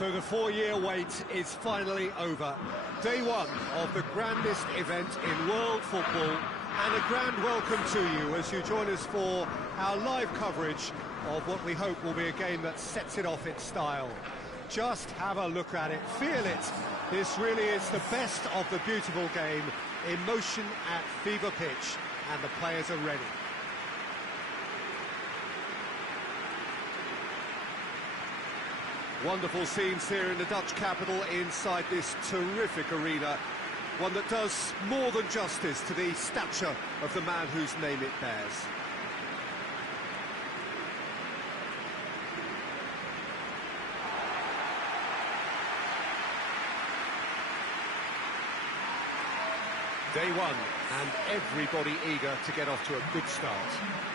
So the 4-year wait is finally over. Day one of the grandest event in world football, and a grand welcome to you as you join us for our live coverage of what we hope will be a game that sets it off in style. Just have a look at it, feel it. This really is the best of the beautiful game, emotion at fever pitch, and the players are ready. Wonderful scenes here in the Dutch capital inside this terrific arena. One that does more than justice to the stature of the man whose name it bears. Day one, and everybody eager to get off to a good start.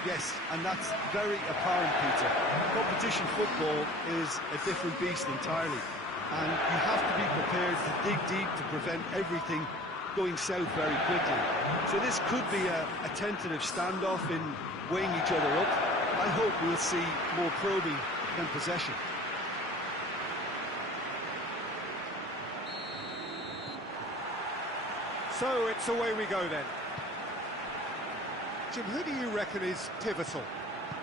Yes, and that's very apparent, Peter. Competition football is a different beast entirely, and you have to be prepared to dig deep to prevent everything going south very quickly. So this could be a tentative standoff in weighing each other up. I hope we'll see more probing than possession. So it's away we go then. Jim, who do you reckon is pivotal?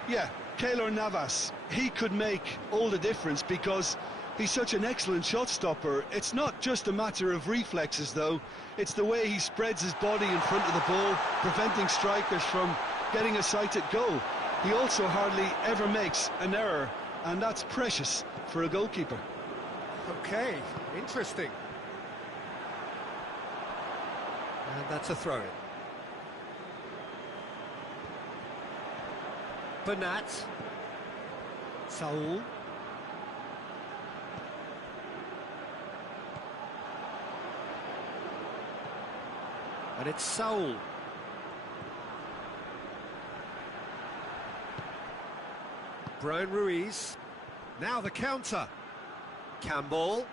Yeah, Keylor Navas. He could make all the difference because he's such an excellent shot stopper. It's not just a matter of reflexes, though. It's the way he spreads his body in front of the ball, preventing strikers from getting a sighted goal. He also hardly ever makes an error, and that's precious for a goalkeeper. Okay, interesting. And that's a throw-in. Bernat. Saul. And it's Saul. Brian Ruiz. Now the counter. Campbell.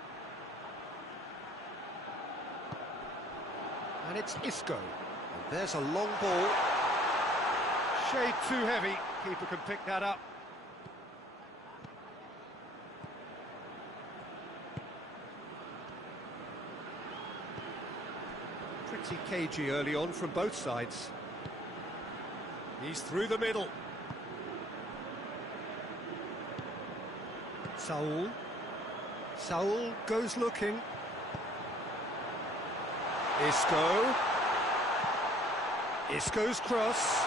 And it's Isco. And there's a long ball. Shade too heavy. Keeper can pick that up. Pretty cagey early on from both sides. He's through the middle. Saul. Saul goes looking. Isco. Isco's cross.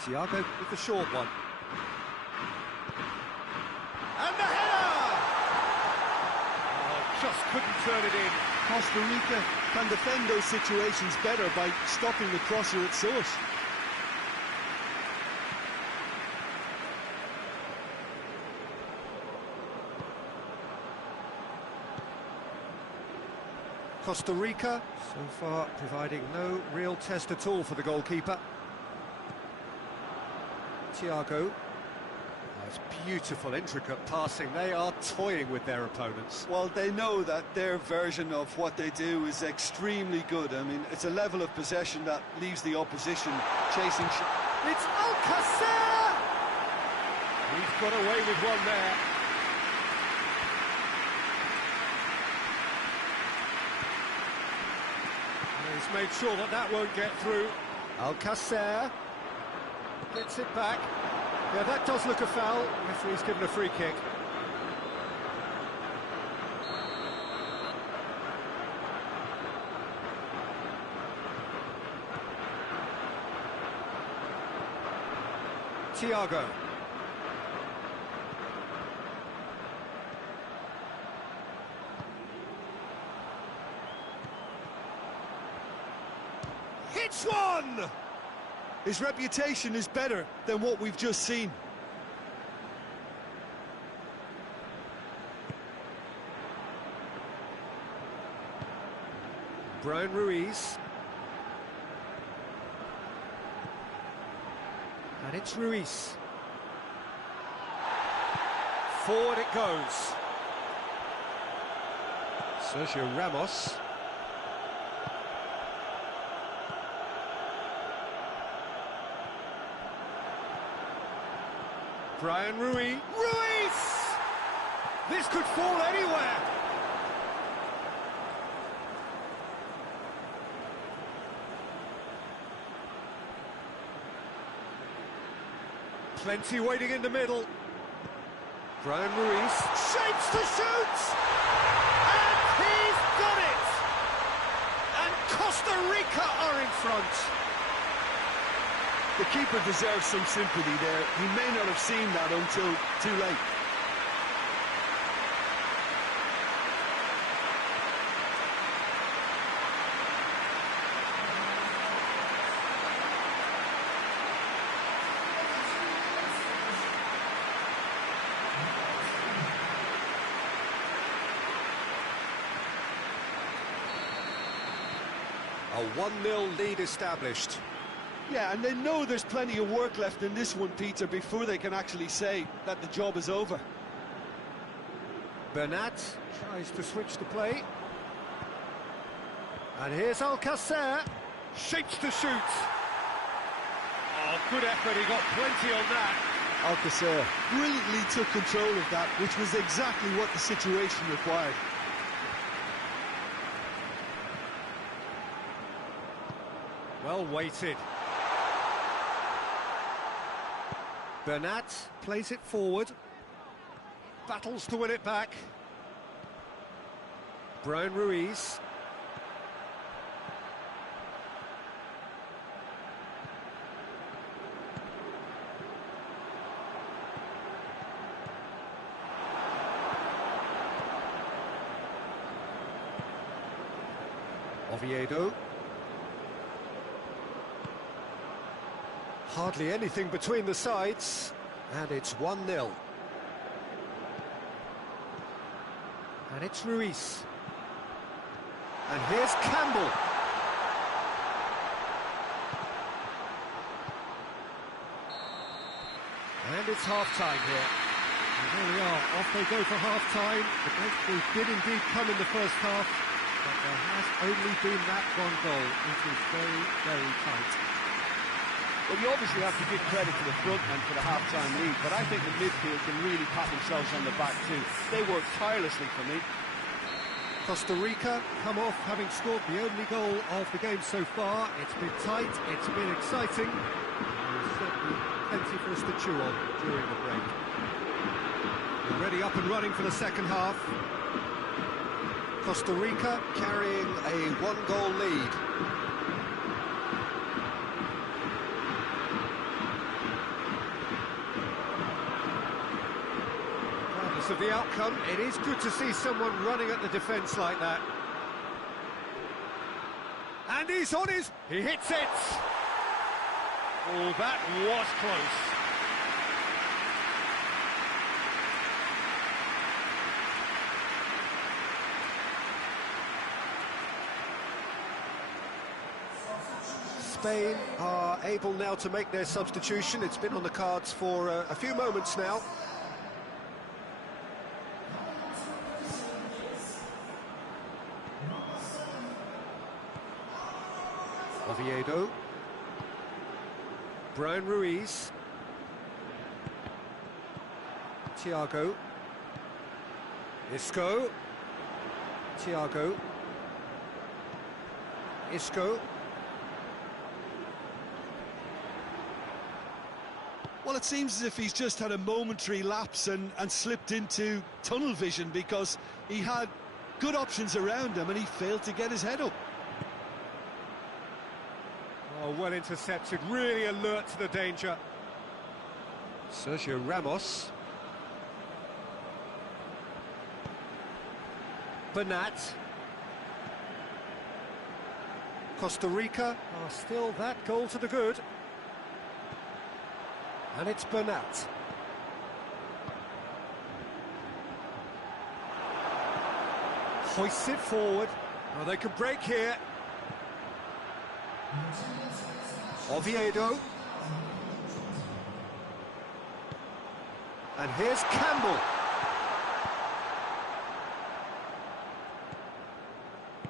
Thiago with the short one. And the header! Oh, just couldn't turn it in. Costa Rica can defend those situations better by stopping the crosser at source. Costa Rica, so far providing no real test at all for the goalkeeper. Thiago. Oh, it's beautiful, intricate passing. They are toying with their opponents. Well, they know that their version of what they do is extremely good. I mean, it's a level of possession that leaves the opposition chasing. It's Alcacer! He's got away with one there. And he's made sure that that won't get through. Alcacer gets it back. Yeah, that does look a foul. Referee's given a free kick. Thiago. Hits one! His reputation is better than what we've just seen. Brian Ruiz. And it's Ruiz. Forward it goes. Sergio Ramos. Brian Ruiz. This could fall anywhere. Plenty waiting in the middle. Brian Ruiz shapes to shoot! And he's got it! And Costa Rica are in front. The keeper deserves some sympathy there. He may not have seen that until too late. A 1-0 lead established. Yeah, and they know there's plenty of work left in this one, Peter, before they can actually say that the job is over. Bernat tries to switch the play. And here's Alcacer. Shapes to shoot. Oh, good effort, he got plenty on that. Alcacer brilliantly took control of that, which was exactly what the situation required. Well weighted. Bernat plays it forward. Battles to win it back. Brian Ruiz. Oviedo. Hardly anything between the sides, and it's 1-0. And it's Ruiz. And here's Campbell. And it's half-time here. And there we are, off they go for half-time. The breakthrough did indeed come in the first half, but there has only been that one goal. It is very, very tight. Well, you obviously have to give credit to the front men for the half-time lead, but I think the midfield can really pat themselves on the back too. They worked tirelessly for me. Costa Rica come off having scored the only goal of the game so far. It's been tight, it's been exciting. There's certainly plenty for us to chew on during the break. Already up and running for the second half. Costa Rica carrying a 1-goal lead. Of the outcome, it is good to see someone running at the defence like that. And he's on his... he hits it! Oh, that was close. Spain are able now to make their substitution. It's been on the cards for a few moments now. Oviedo. Brian Ruiz. Thiago. Isco. Thiago. Isco. Well, it seems as if he's just had a momentary lapse and slipped into tunnel vision, because he had good options around him and he failed to get his head up. Oh, well intercepted, really alert to the danger. Sergio Ramos. Bernat. Costa Rica are still that goal to the good. And it's Bernat. Hoists it forward. Oh, they can break here. Oviedo. And here's Campbell.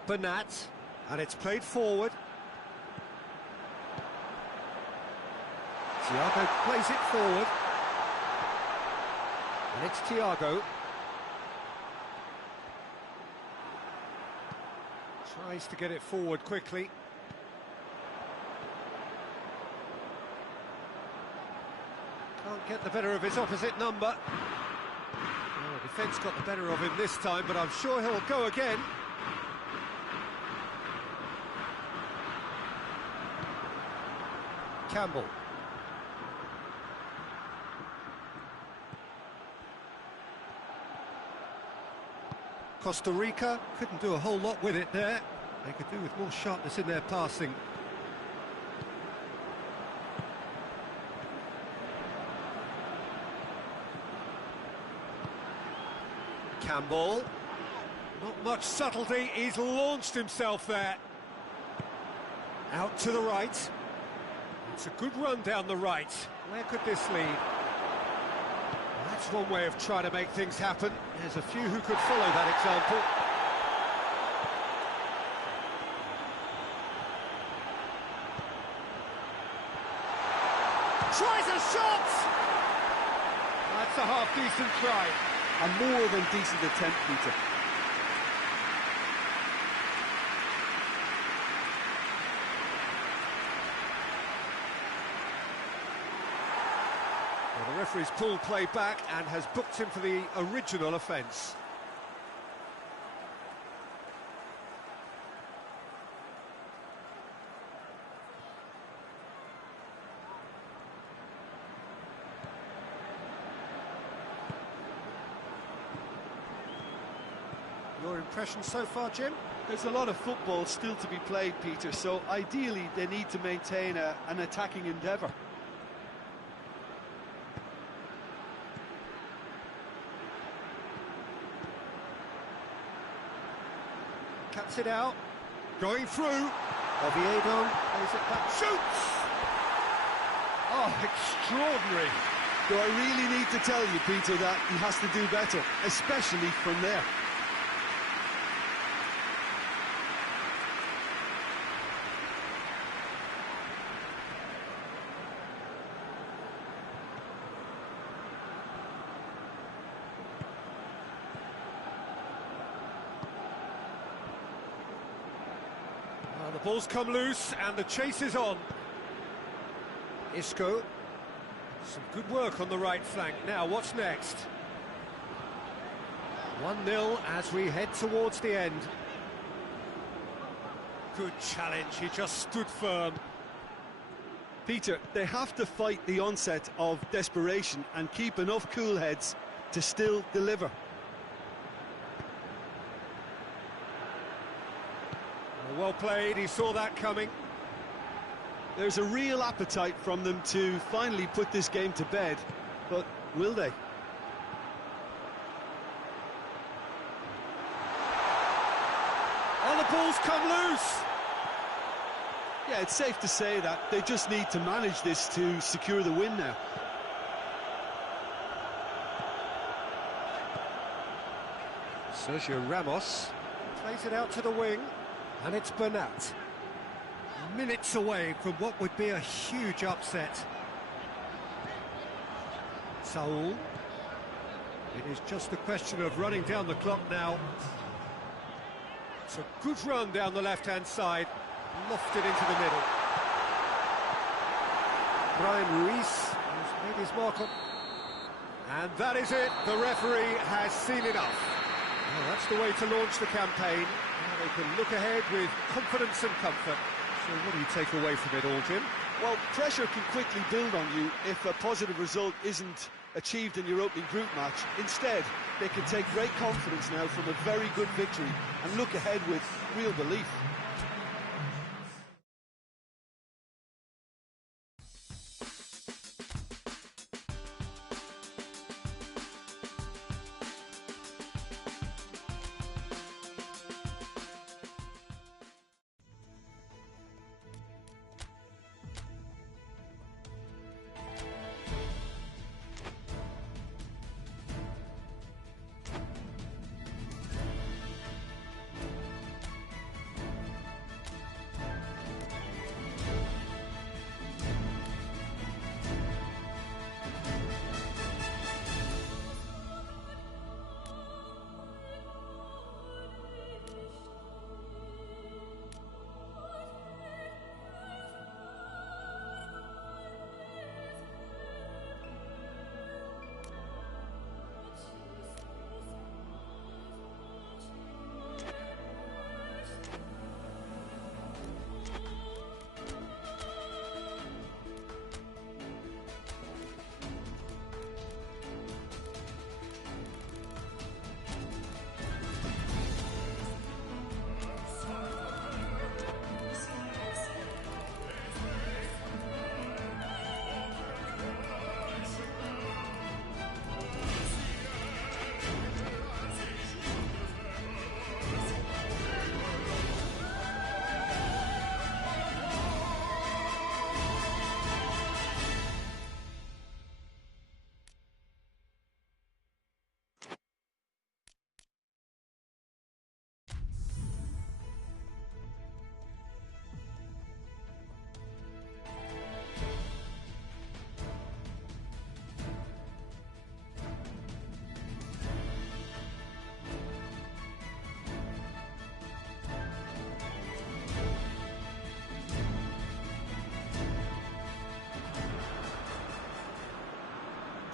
Bernat, and it's played forward. Thiago plays it forward. And it's Thiago. Tries to get it forward quickly. Can't get the better of his opposite number. Oh, defence got the better of him this time, but I'm sure he'll go again. Campbell. Costa Rica couldn't do a whole lot with it there. They could do with more sharpness in their passing. Campbell. Not much subtlety, he's launched himself there. Out to the right. It's a good run down the right. Where could this lead? That's one way of trying to make things happen. There's a few who could follow that example. Tries a shot! That's a half-decent try. A more than decent attempt, Peter. Well, the referee's pulled play back and has booked him for the original offence. Your impression so far, Jim? There's a lot of football still to be played, Peter, so ideally they need to maintain an attacking endeavour. Cuts it out. Going through. Oviedo plays it back. Shoots! Oh, extraordinary. Do I really need to tell you, Peter, that he has to do better, especially from there? The ball's come loose and the chase is on. Isco. Some good work on the right flank. Now, what's next? 1-0 as we head towards the end. Good challenge, he just stood firm. Peter, they have to fight the onset of desperation and keep enough cool heads to still deliver. Well played, he saw that coming. There's a real appetite from them to finally put this game to bed, but will they? Oh, the ball's come loose! Yeah, it's safe to say that they just need to manage this to secure the win now. Sergio Ramos plays it out to the wing. And it's Bernat. Minutes away from what would be a huge upset. Saul. It is just a question of running down the clock now. It's a good run down the left-hand side. Lofted into the middle. Brian Ruiz has made his mark on. And that is it. The referee has seen enough. Well, that's the way to launch the campaign. Now they can look ahead with confidence and comfort. So what do you take away from it all, Jim? Well, pressure can quickly build on you if a positive result isn't achieved in your opening group match. Instead, they can take great confidence now from a very good victory and look ahead with real belief.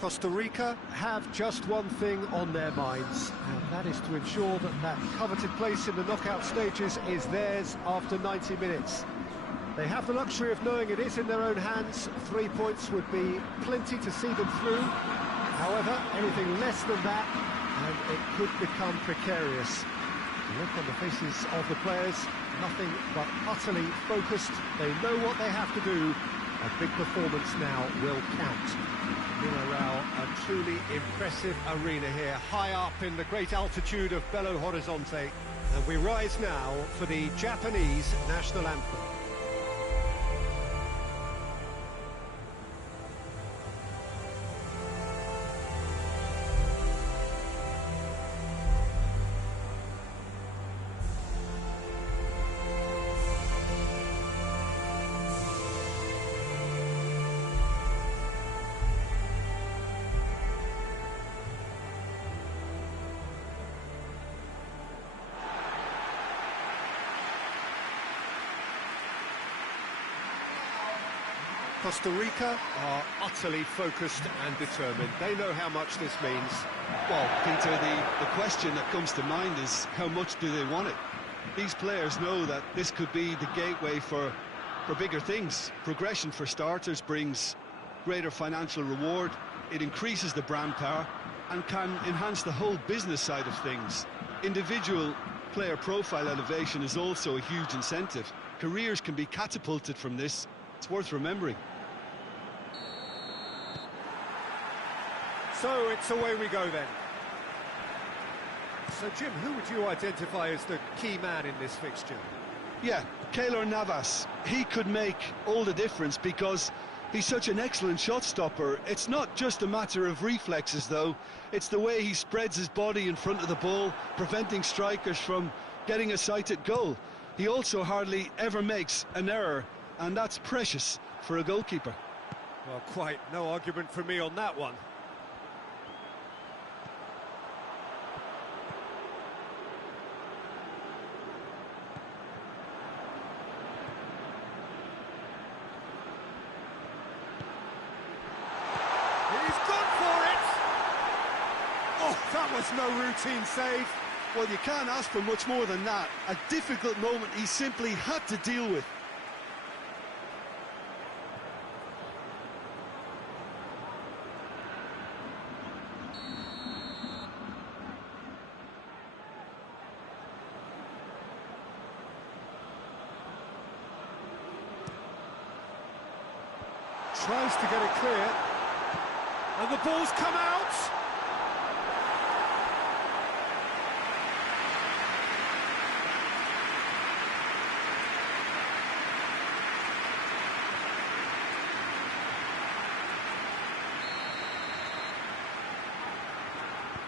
Costa Rica have just one thing on their minds, and that is to ensure that that coveted place in the knockout stages is theirs after 90 minutes. They have the luxury of knowing it is in their own hands. 3 points would be plenty to see them through. However, anything less than that, and it could become precarious. The look on the faces of the players, nothing but utterly focused. They know what they have to do. A big performance now will count. Villarreal, a truly impressive arena here, high up in the great altitude of Belo Horizonte. And we rise now for the Japanese national anthem. Costa Rica are utterly focused and determined. They know how much this means. Well, Peter, the question that comes to mind is how much do they want it? These players know that this could be the gateway for bigger things. Progression, for starters, brings greater financial reward. It increases the brand power and can enhance the whole business side of things. Individual player profile elevation is also a huge incentive. Careers can be catapulted from this. It's worth remembering. So it's away we go then. So Jim, who would you identify as the key man in this fixture? Yeah, Keylor Navas. He could make all the difference because he's such an excellent shot stopper. It's not just a matter of reflexes though, it's the way he spreads his body in front of the ball, preventing strikers from getting a sighted goal. He also hardly ever makes an error, and that's precious for a goalkeeper. Well, quite no argument from me on that one. He's gone for it! Oh, that was no routine save. Well, you can't ask for much more than that. A difficult moment he simply had to deal with. Tries to get it clear, and the ball's come out.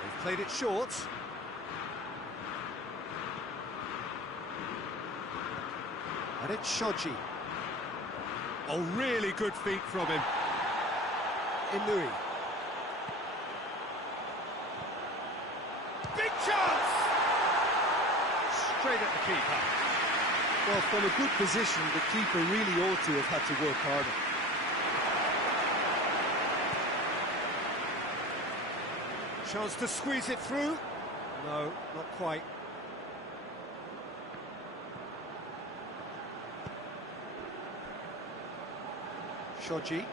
They've played it short. And it's Shoji. Oh, really good feet from him. Inui. Big chance! Straight at the keeper. Well, from a good position, the keeper really ought to have had to work harder. Chance to squeeze it through. No, not quite. Shoji.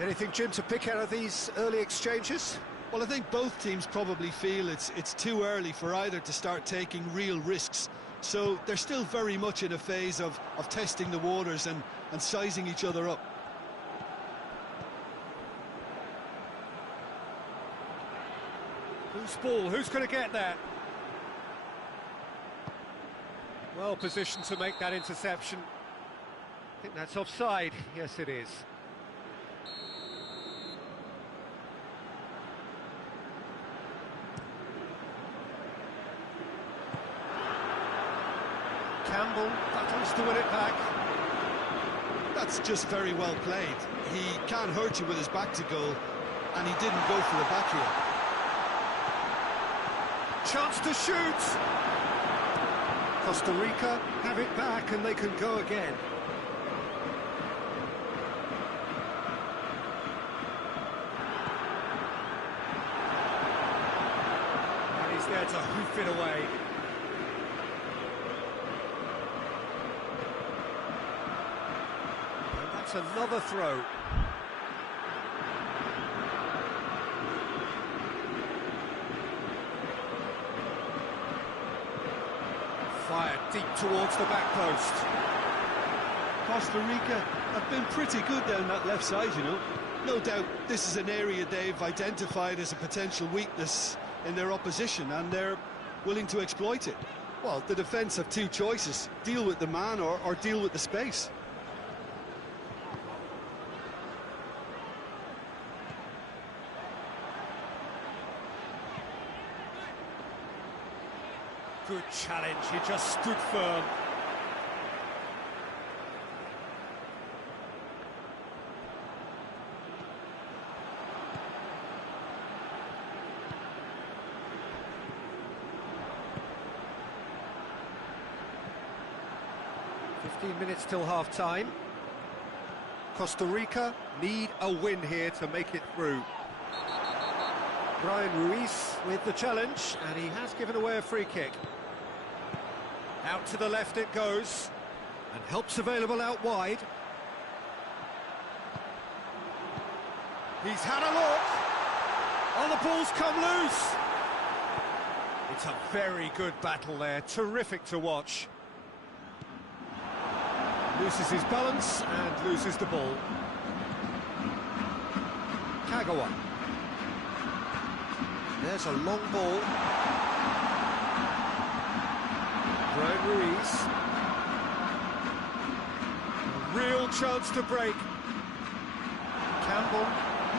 Anything, Jim, to pick out of these early exchanges? Well, I think both teams probably feel it's too early for either to start taking real risks. So they're still very much in a phase of testing the waters and sizing each other up. Whose ball? Who's going to get that? Well positioned to make that interception. I think that's offside. Yes, it is. Campbell battles to win it back. That's just very well played. He can't hurt you with his back to goal, and he didn't go for the back here. Chance to shoot! Costa Rica have it back and they can go again. to hoof it away. And that's another throw. Fired deep towards the back post. Costa Rica have been pretty good down that left side, you know. No doubt this is an area they've identified as a potential weakness in their opposition, and they're willing to exploit it. Well, the defence have two choices: deal with the man or deal with the space. Good challenge, he just stood firm. Minutes till half-time. Costa Rica need a win here to make it through. Brian Ruiz with the challenge, and he has given away a free kick. Out to the left it goes, and help's available out wide. He's had a look. Oh, the ball's come loose. It's a very good battle there, terrific to watch. Loses his balance and loses the ball. Kagawa. There's a long ball. Brian Ruiz. A real chance to break. Campbell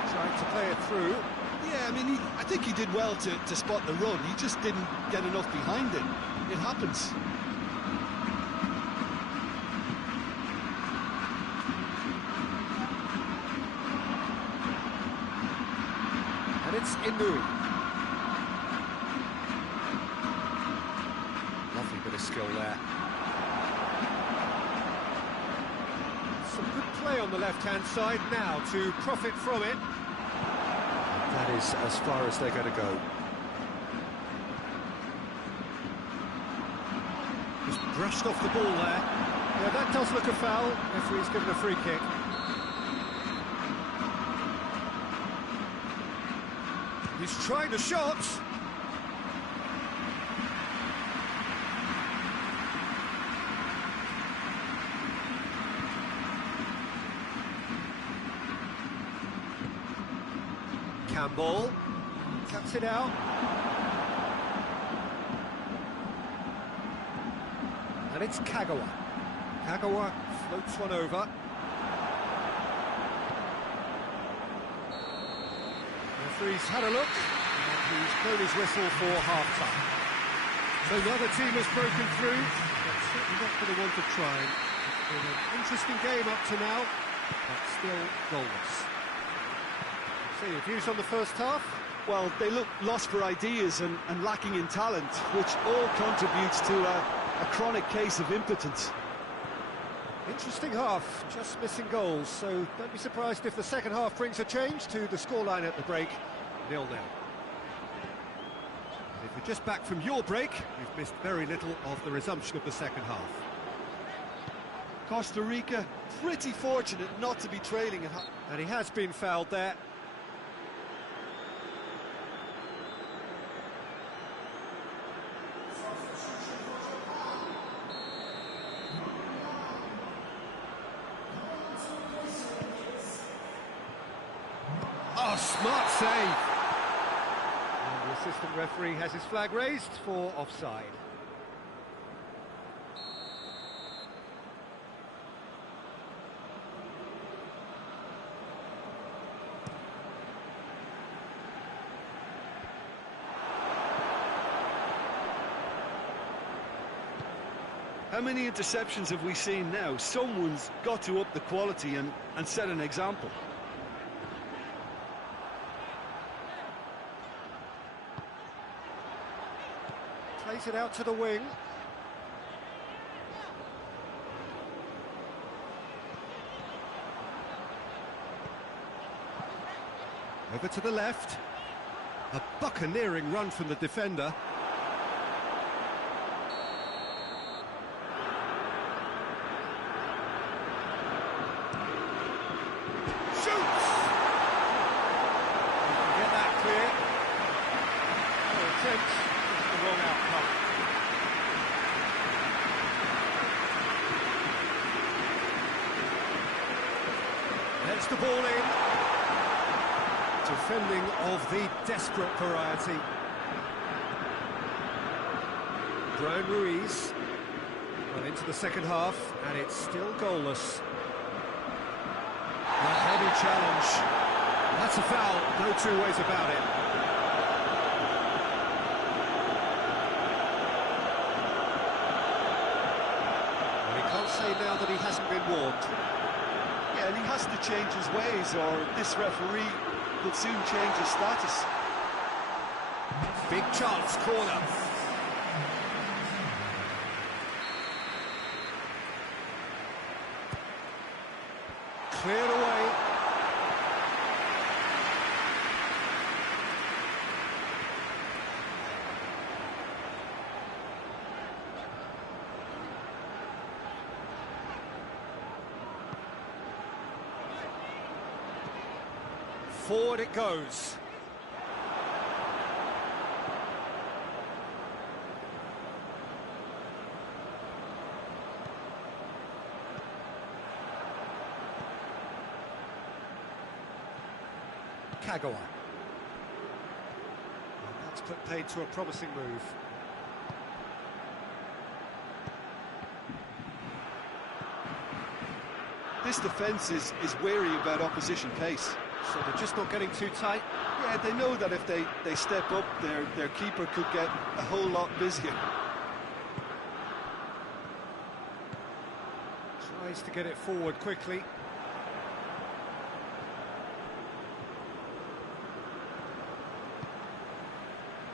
trying to play it through. Yeah, I mean, I think he did well to spot the run. He just didn't get enough behind it. It happens. And it's Inui. Lovely bit of skill there. Some good play on the left-hand side now to profit from it. That is as far as they're going to go. Just brushed off the ball there. Yeah, that does look a foul. Referee's given a free kick. He's trying a shot. Campbell cuts it out. And it's Kagawa. Kagawa floats one over. Referee's had a look, and he's blown his whistle for half-time. So neither team has broken through, but certainly not for the want of trying. It's been an interesting game up to now, but still goalless. So your views on the first half? Well, they look lost for ideas and lacking in talent, which all contributes to a chronic case of impotence. Interesting half, just missing goals, so don't be surprised if the second half brings a change to the scoreline at the break, 0-0. If you're just back from your break, you've missed very little of the resumption of the second half. Costa Rica, pretty fortunate not to be trailing at half. And he has been fouled there. Oh, smart save! And the assistant referee has his flag raised for offside. How many interceptions have we seen now? Someone's got to up the quality and set an example. Plays it out to the wing. Over to the left. A buccaneering run from the defender. The wrong outcome. Heads the ball in. Defending of the desperate variety. Brian Ruiz. Well, into the second half, and it's still goalless. A heavy challenge. That's a foul, no two ways about it. Well, he can't say now that he hasn't been warned. Yeah, and he has to change his ways, or this referee could soon change his status. Big chance, corner. Cleared away. Forward it goes. Kagawa. And that's put paid to a promising move. This defence is wary about opposition pace. So they're just not getting too tight. Yeah, they know that if they step up, their keeper could get a whole lot busier. Tries to get it forward quickly.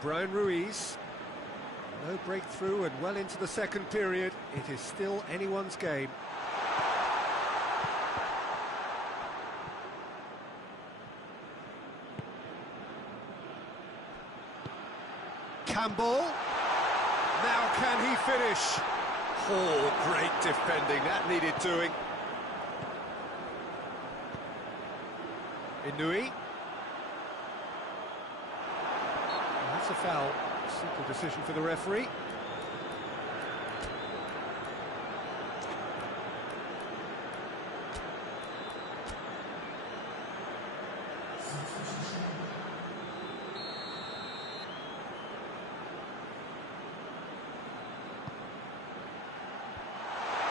Brian Ruiz. No breakthrough and well into the second period. It is still anyone's game. Campbell. Now can he finish? Oh, great defending. That needed doing. Inui. That's a foul. Simple decision for the referee.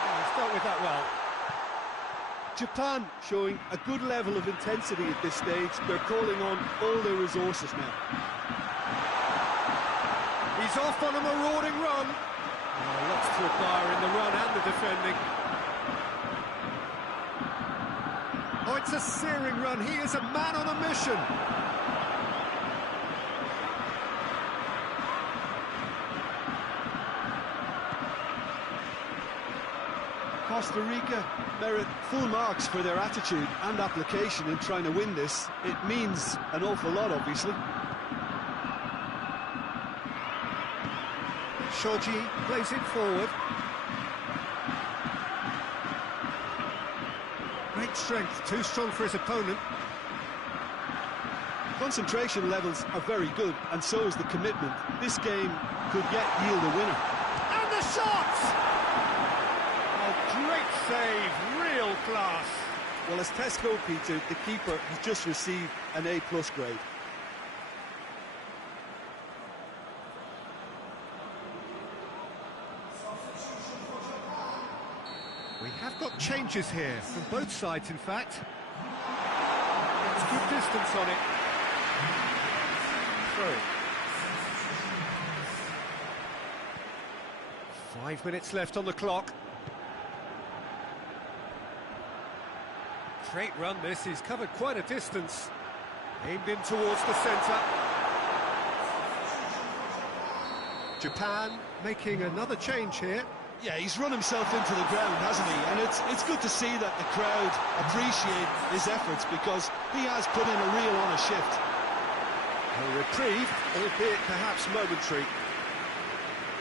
He's dealt with that well. Japan showing a good level of intensity at this stage. They're calling on all their resources now. He's off on a marauding run. Oh, lots to admire in the run and the defending. Oh, it's a searing run. He is a man on a mission. Costa Rica merit full marks for their attitude and application in trying to win this. It means an awful lot, obviously. Shoji plays it forward. Great strength, too strong for his opponent. Concentration levels are very good, and so is the commitment. This game could yet yield a winner. And the shot! A great save, real class. Well, as tests go, Peter, the keeper has just received an A+ grade. We have got changes here, from both sides in fact. It's good distance on it. Through. 5 minutes left on the clock. Great run this, he's covered quite a distance. Aimed in towards the centre. Japan making another change here. Yeah, he's run himself into the ground, hasn't he? And it's good to see that the crowd appreciate his efforts, because he has put in a real honest shift. A reprieve, albeit perhaps momentary.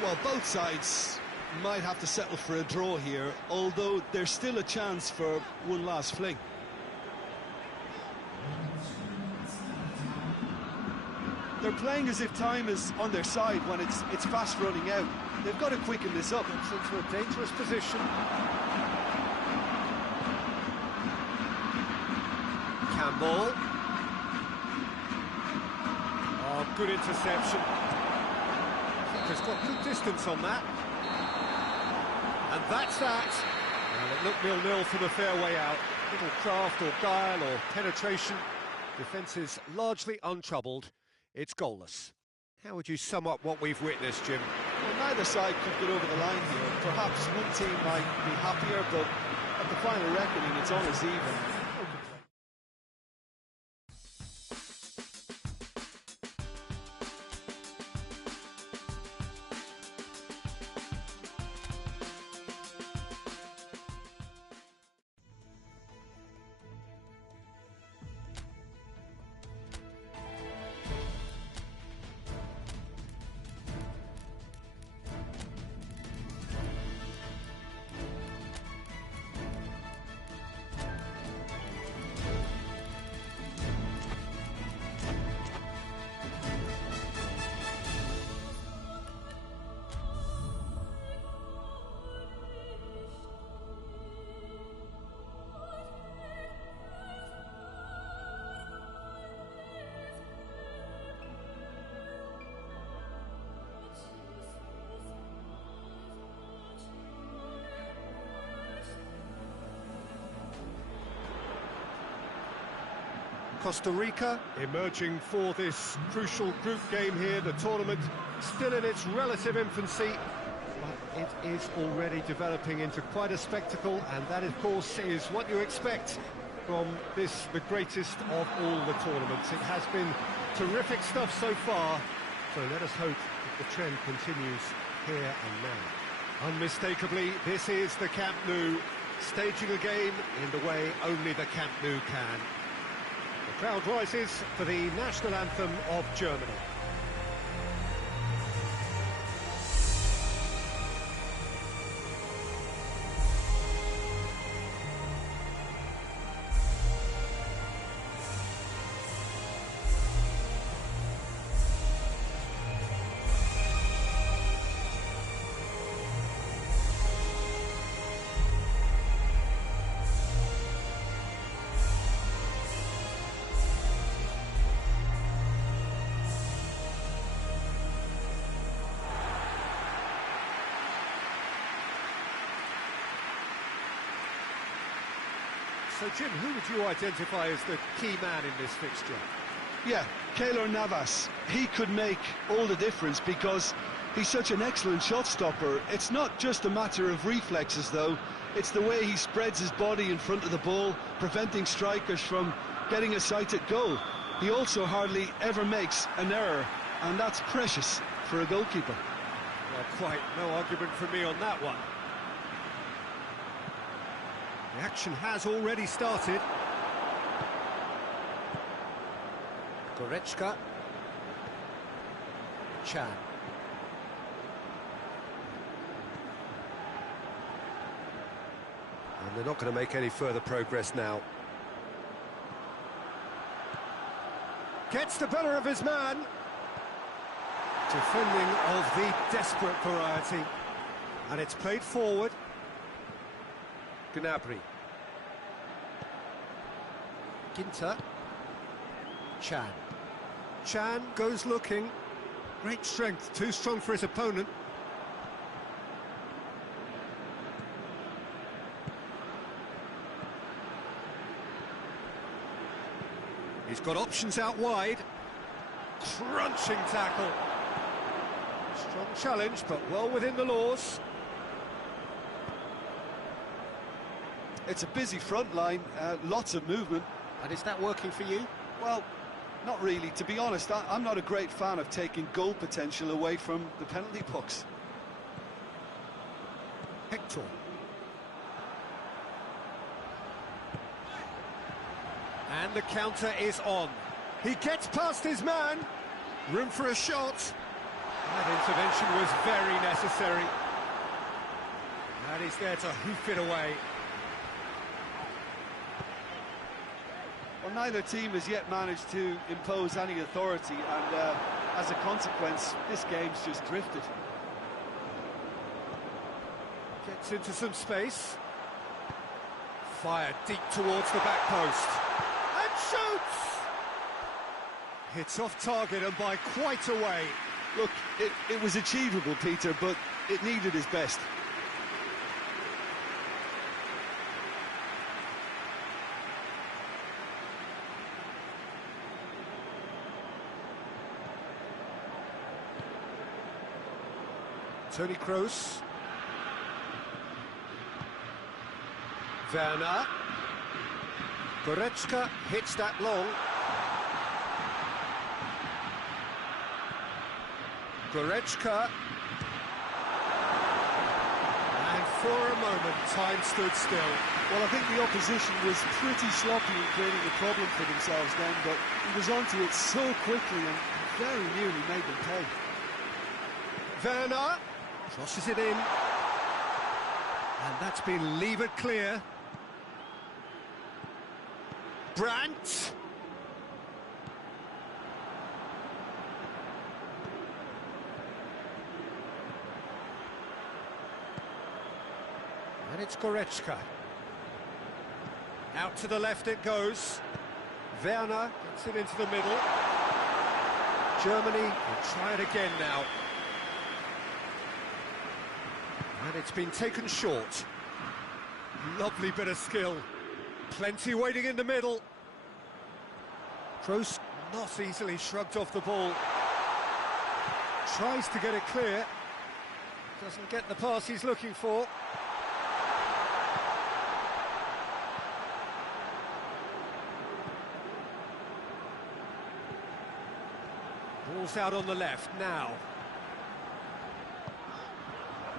Well, both sides might have to settle for a draw here, although there's still a chance for one last fling. they're playing as if time is on their side when it's fast running out. They've got to quicken this up. Gets into a dangerous position. Campbell. Oh, good interception. Keeper's got good distance on that. And that's that. And it looked 0-0 from a fair way out. Little craft or guile or penetration. Defence is largely untroubled. It's goalless. How would you sum up what we've witnessed, Jim? Well, neither side could get over the line here. Perhaps one team might be happier, but at the final reckoning, it's almost even. Costa Rica emerging for this crucial group game here. The tournament still in its relative infancy, but it is already developing into quite a spectacle, and that, of course, is what you expect from this, the greatest of all the tournaments. It has been terrific stuff so far, so let us hope that the trend continues here and now. Unmistakably, this is the Camp Nou, staging a game in the way only the Camp Nou can. The crowd rises for the national anthem of Germany. So, Jim, who would you identify as the key man in this fixture? Yeah, Keylor Navas. He could make all the difference because he's such an excellent shot stopper. It's not just a matter of reflexes, though. It's the way he spreads his body in front of the ball, preventing strikers from getting a sighted goal. He also hardly ever makes an error, and that's precious for a goalkeeper. Well, quite no argument from me on that one. The action has already started. Goretzka. Chan. And they're not going to make any further progress now. Gets the better of his man. Defending of the desperate variety. And it's played forward. Gnabry. Ginter. Chan. Chan goes looking. Great strength, too strong for his opponent. He's got options out wide. Crunching tackle. Strong challenge, but well within the laws. It's a busy front line, lots of movement. And is that working for you? Well, not really. To be honest, I'm not a great fan of taking goal potential away from the penalty box. Hector. And the counter is on. He gets past his man. Room for a shot. That intervention was very necessary. And he's there to hoof it away. Well, neither team has yet managed to impose any authority, and as a consequence, this game's just drifted. Gets into some space. Fired deep towards the back post. And shoots! Hits off target and by quite a way. Look, it was achievable, Peter, but it needed his best. Toni Kroos. Werner. Goretzka hits that long. Goretzka. And for a moment, time stood still. Well, I think the opposition was pretty sloppy in creating a problem for themselves then, but he was onto it so quickly and very nearly made them pay. Werner crosses it in. And that's been levered clear. Brandt. And it's Goretzka. Out to the left it goes. Werner gets it into the middle. Germany will try it again now. And it's been taken short. Lovely bit of skill. Plenty waiting in the middle. Kroos not easily shrugged off the ball. Tries to get it clear. Doesn't get the pass he's looking for. Ball's out on the left now.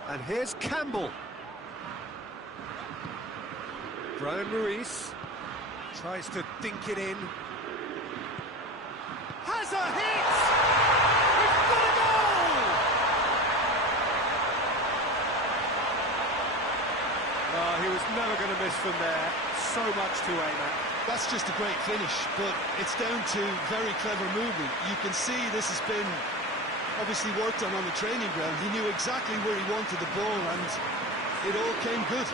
And here's Campbell. Brian Ruiz tries to dink it in. Has a hit! It's got a goal! Oh, he was never going to miss from there. So much to aim at. That's just a great finish, but it's down to very clever movement. You can see this has been obviously worked on the training ground. He knew exactly where he wanted the ball, and it all came good.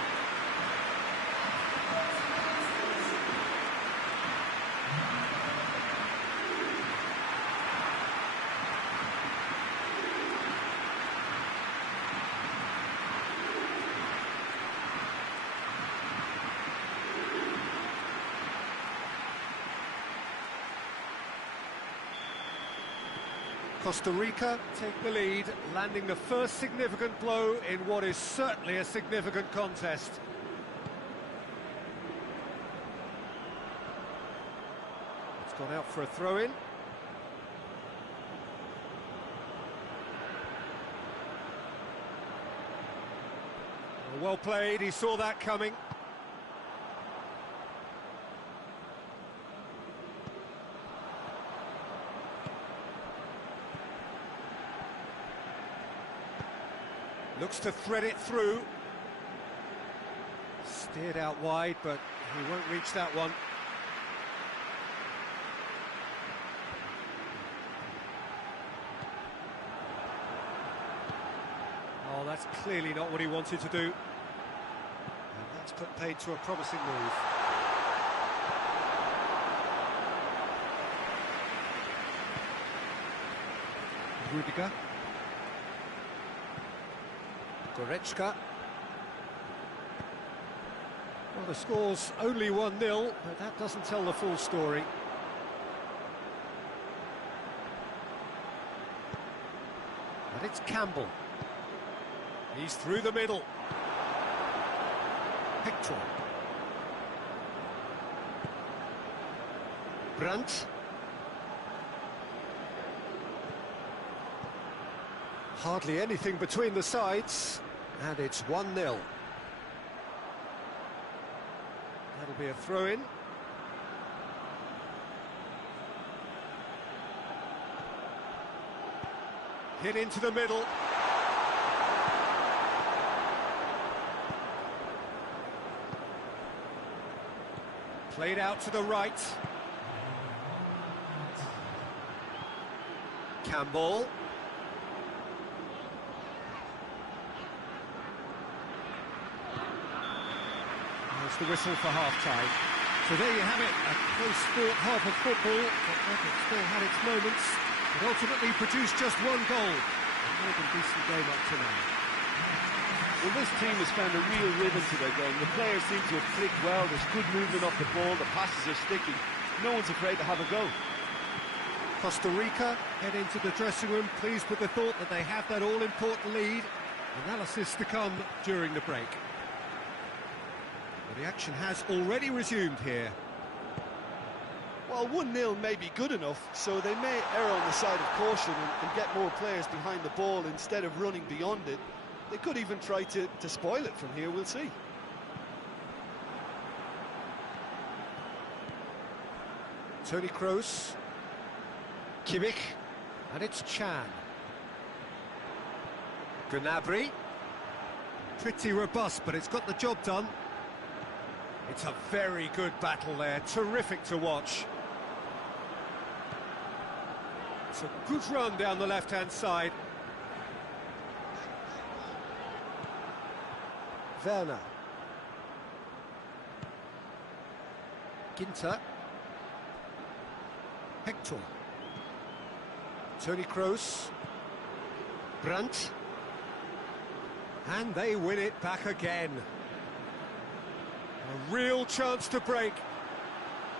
Costa Rica take the lead, landing the first significant blow in what is certainly a significant contest. It's gone out for a throw-in. Well played, he saw that coming. Looks to thread it through. Steered out wide, but he won't reach that one. Oh, that's clearly not what he wanted to do. And that's put paid to a promising move. Rudiger. Goretzka. Well, the score's only 1-0, but that doesn't tell the full story. But it's Campbell. He's through the middle. Hector. Brandt. Hardly anything between the sides, and it's 1-0. That'll be a throw-in. Hit into the middle. Played out to the right. Campbell. There's the whistle for half-time. So there you have it, a close-fought half of football, but it still had its moments. It ultimately produced just one goal. A more than decent game up to now. Well, this team has found a real rhythm to their game. The players seem to have clicked well. There's good movement off the ball. The passes are sticky. No one's afraid to have a go. Costa Rica head into the dressing room, pleased with the thought that they have that all-important lead. Analysis to come during the break. Well, the action has already resumed here. Well, 1-0 may be good enough, so they may err on the side of caution and get more players behind the ball instead of running beyond it. They could even try to spoil it from here, we'll see. Toni Kroos, Kimmich, and it's Chan. Gnabry, pretty robust, but it's got the job done. It's a very good battle there, terrific to watch. It's a good run down the left-hand side. Werner. Ginter. Hector. Toni Kroos. Brandt. And they win it back again. A real chance to break.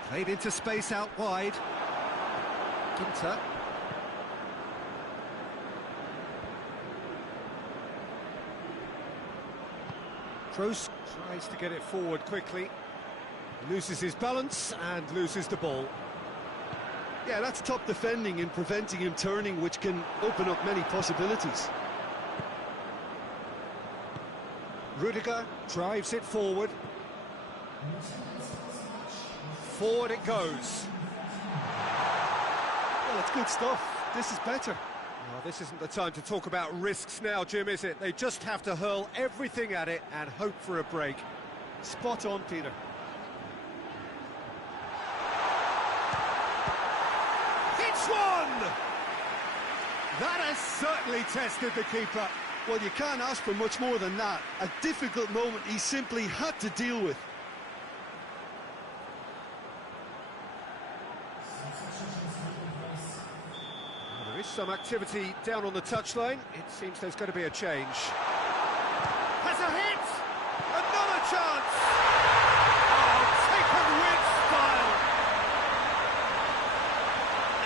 Played into space out wide. Ginter. Kroos tries to get it forward quickly. Loses his balance and loses the ball. Yeah, that's top defending and preventing him turning, which can open up many possibilities. Rudiger drives it forward. Forward it goes. Well, it's good stuff. This is better. Well, this isn't the time to talk about risks now, Jim, is it? They just have to hurl everything at it and hope for a break. Spot on, Peter. It's one! That has certainly tested the keeper. Well, you can't ask for much more than that. A difficult moment he simply had to deal with. Well, there is some activity down on the touchline. It seems there's going to be a change. Has a hit! Another chance! Oh, taken with style!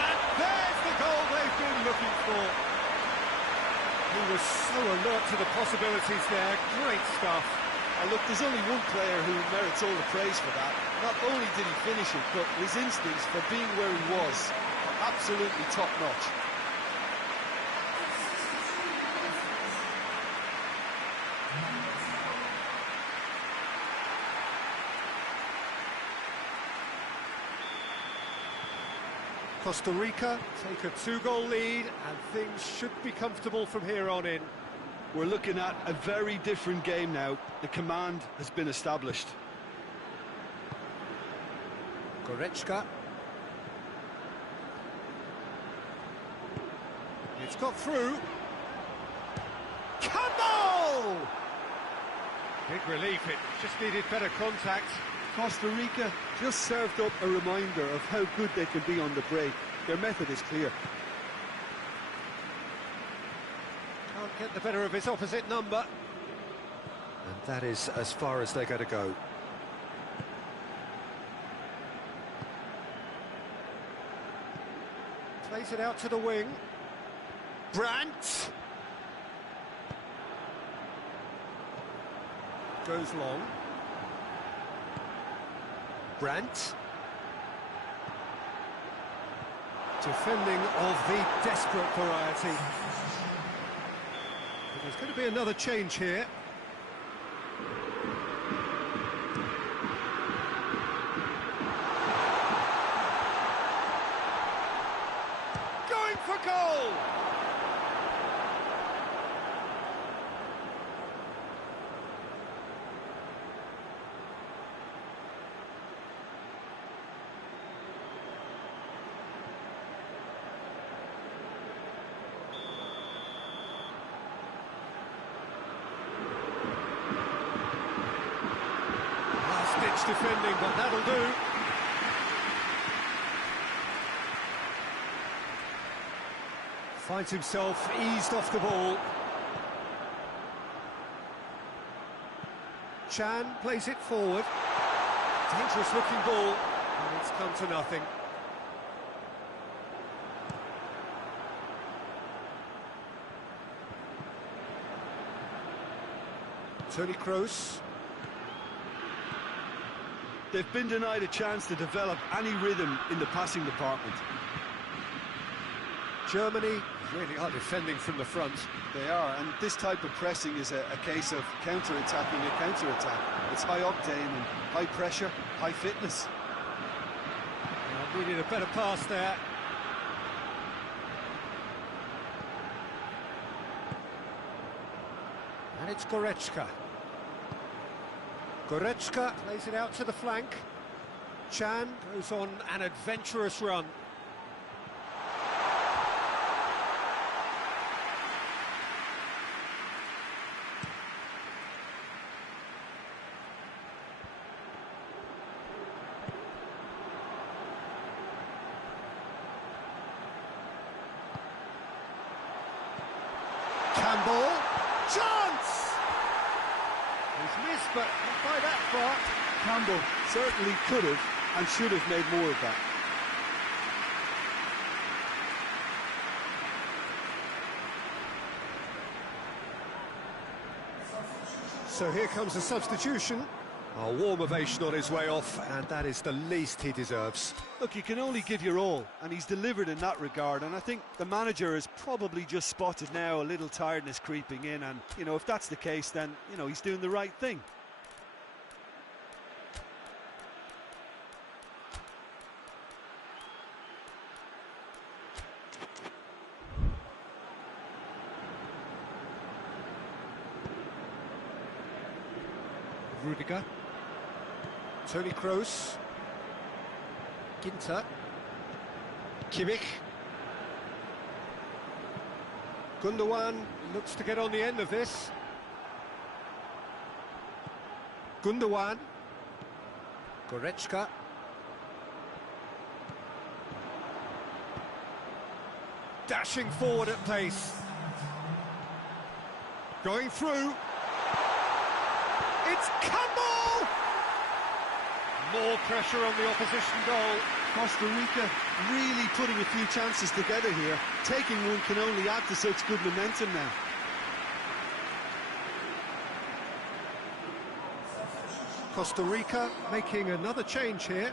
And there's the goal they've been looking for. He was so alert to the possibilities there. Great stuff. Look, there's only one player who merits all the praise for that. Not only did he finish it, but his instincts for being where he was are absolutely top-notch. Costa Rica take a 2-goal lead, and things should be comfortable from here on in. We're looking at a very different game now. The command has been established. Goretzka. It's got through. Campbell! Big relief, it just needed better contact. Costa Rica just served up a reminder of how good they can be on the break. Their method is clear. Can't get the better of his opposite number. And that is as far as they're going to go. Plays it out to the wing. Brandt! Goes long. Brandt. Defending of the desperate variety. But there's going to be another change here. Going for goal! defending, but that'll do. Finds himself eased off the ball. Chan plays it forward. Dangerous looking ball, and it's come to nothing. Toni Kroos. They've been denied a chance to develop any rhythm in the passing department. Germany really are defending from the front. They are, and this type of pressing is a case of counter-attacking a counter-attack. It's high octane and high pressure, high fitness. Needed a better pass there. And it's Goretzka. Goretzka plays it out to the flank. Chan goes on an adventurous run. Campbell, chance! He's missed, but not by that far. Campbell certainly could have and should have made more of that. So here comes a substitution. A warm ovation on his way off, and that is the least he deserves. Look, you can only give your all, and he's delivered in that regard, and I think the manager has probably just spotted now a little tiredness creeping in, and, you know, if that's the case, then, you know, he's doing the right thing. Rudiger. Toni Kroos. Ginter. Kimmich. Gundogan looks to get on the end of this. Gundogan. Goretzka. Dashing forward at pace. Going through. It's Campbell! More pressure on the opposition goal. Costa Rica really putting a few chances together here. Taking one can only add to such good momentum now. Costa Rica making another change here.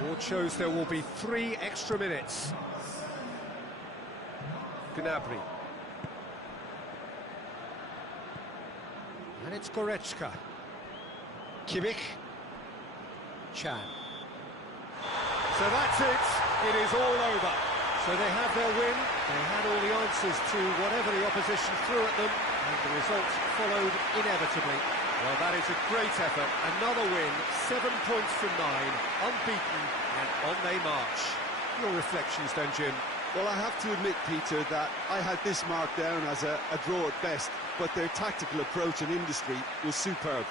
Board shows there will be 3 extra minutes. Gnabry. And it's Goretzka. Kimmich. Chan. So that's it. It is all over. So they have their win. They had all the answers to whatever the opposition threw at them, and the result followed inevitably. Well, that is a great effort. Another win, 7 points from 9, unbeaten, and on they march. Your reflections then, Jim? Well, I have to admit, Peter, that I had this marked down as a draw at best, but their tactical approach and industry was superb.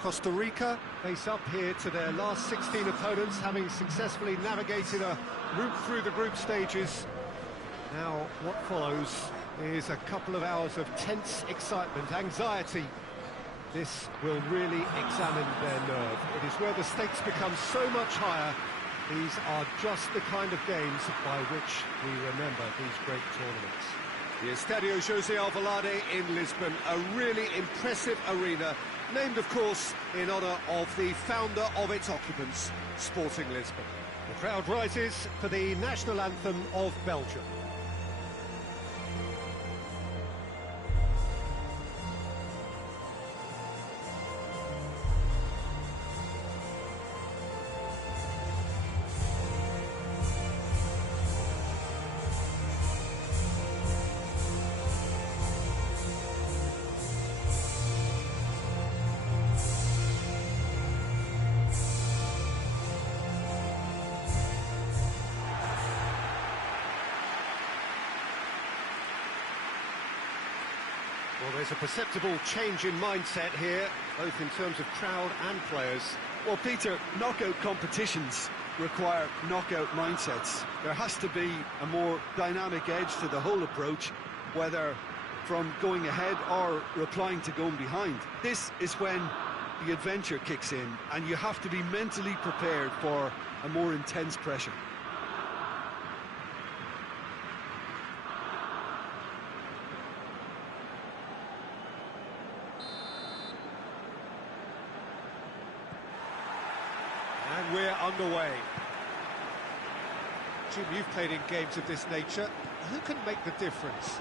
Costa Rica face up here to their last 16 opponents, having successfully navigated a route through the group stages. Now, what follows is a couple of hours of tense excitement, anxiety. This will really examine their nerve. It is where the stakes become so much higher. These are just the kind of games by which we remember these great tournaments. The Estadio José Alvalade in Lisbon, a really impressive arena, named, of course, in honour of the founder of its occupants, Sporting Lisbon. The crowd rises for the national anthem of Belgium. Well, there's a perceptible change in mindset here, both in terms of crowd and players. Well, Peter, knockout competitions require knockout mindsets. There has to be a more dynamic edge to the whole approach, whether from going ahead or replying to going behind. This is when the adventure kicks in, and you have to be mentally prepared for a more intense pressure. And we're underway. Jim, you've played in games of this nature. Who can make the difference?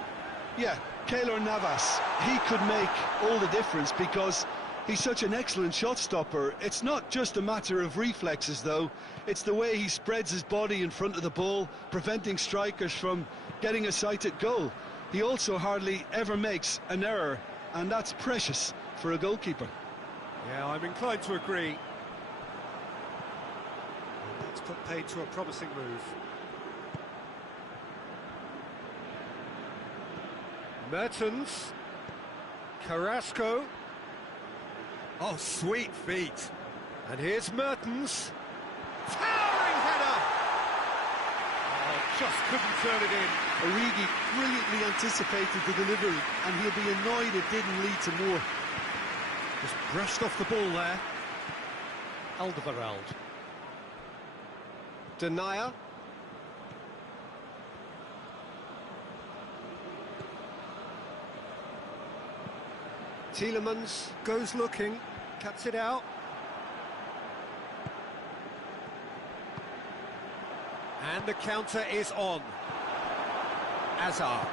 Yeah, Keylor Navas. He could make all the difference because he's such an excellent shot stopper. It's not just a matter of reflexes, though. It's the way he spreads his body in front of the ball, preventing strikers from getting a sighted goal. He also hardly ever makes an error, and that's precious for a goalkeeper. Yeah, I'm inclined to agree. That's put paid to a promising move. Mertens. Carrasco. Oh, sweet feet. And here's Mertens. Towering header! Oh, just couldn't turn it in. Origi brilliantly anticipated the delivery, and he'll be annoyed it didn't lead to more. Just brushed off the ball there. Alderweireld. Denier. Tielemans goes looking, cuts it out. And the counter is on. Hazard.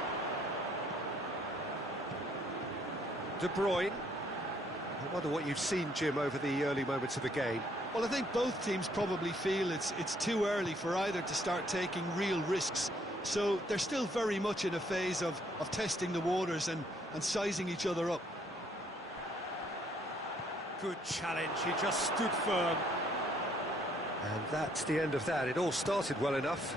De Bruyne. I wonder what you've seen, Jim, over the early moments of the game. Well, I think both teams probably feel it's too early for either to start taking real risks. So they're still very much in a phase of testing the waters and sizing each other up. Good challenge, he just stood firm. And that's the end of that. It all started well enough.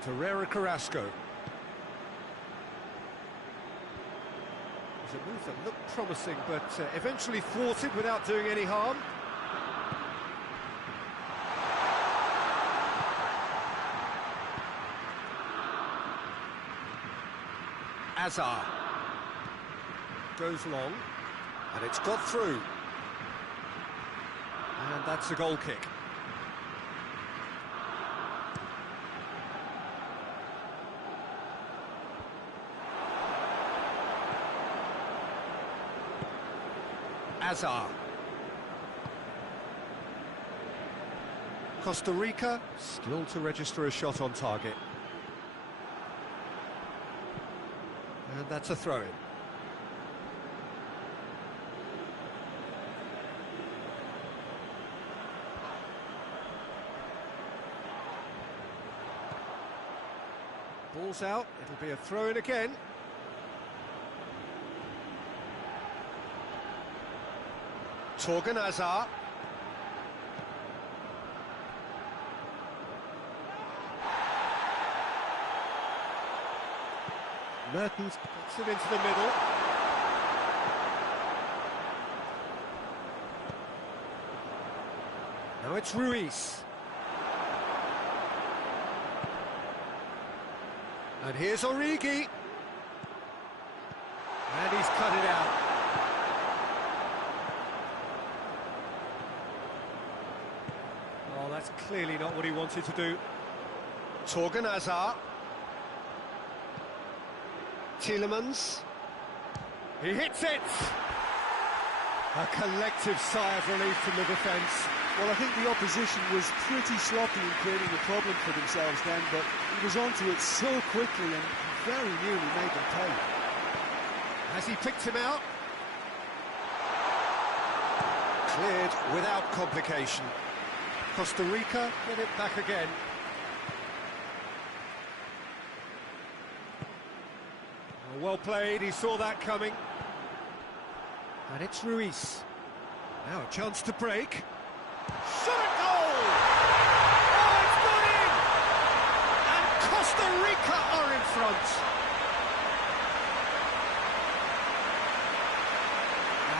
Ferreira Carrasco. It was a move that looked promising, but eventually thwarted without doing any harm. Hazard goes long, and it's got through. And that's a goal kick. Hazard. Costa Rica still to register a shot on target. And that's a throw-in. Ball's out, it'll be a throw-in again. Torgan Hazard. Mertens puts it into the middle. Now it's Ruiz. And here's Origi. And he's cut it out. Oh, that's clearly not what he wanted to do. Torgan Hazard. Tielemans. He hits it! A collective sigh of relief from the defence. Well, I think the opposition was pretty sloppy in creating a problem for themselves then, but he was onto it so quickly and very nearly made them pay. Has he picked him out? Cleared without complication. Costa Rica get it back again. Oh, well played, he saw that coming. And it's Ruiz. Now a chance to break. Shot at goal! Oh, it's gone in! And Costa Rica are in front.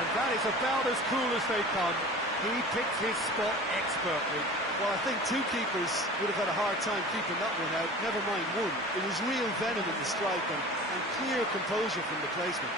And that is about as cool as they come. He picked his spot expertly. Well, I think two keepers would have had a hard time keeping that one out, never mind one. It was real venom in the strike and clear composure from the placement.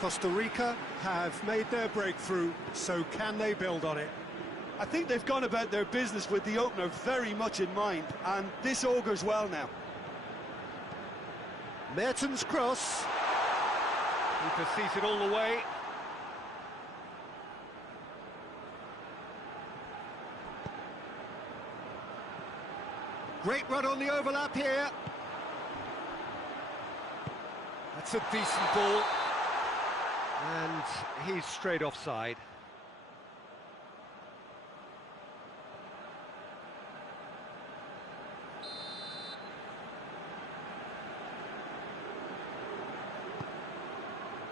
Costa Rica have made their breakthrough, so can they build on it? I think they've gone about their business with the opener very much in mind, and this augurs well now. Mertens' cross. Keeper sees it all the way. Great run on the overlap here. That's a decent ball. And he's straight offside.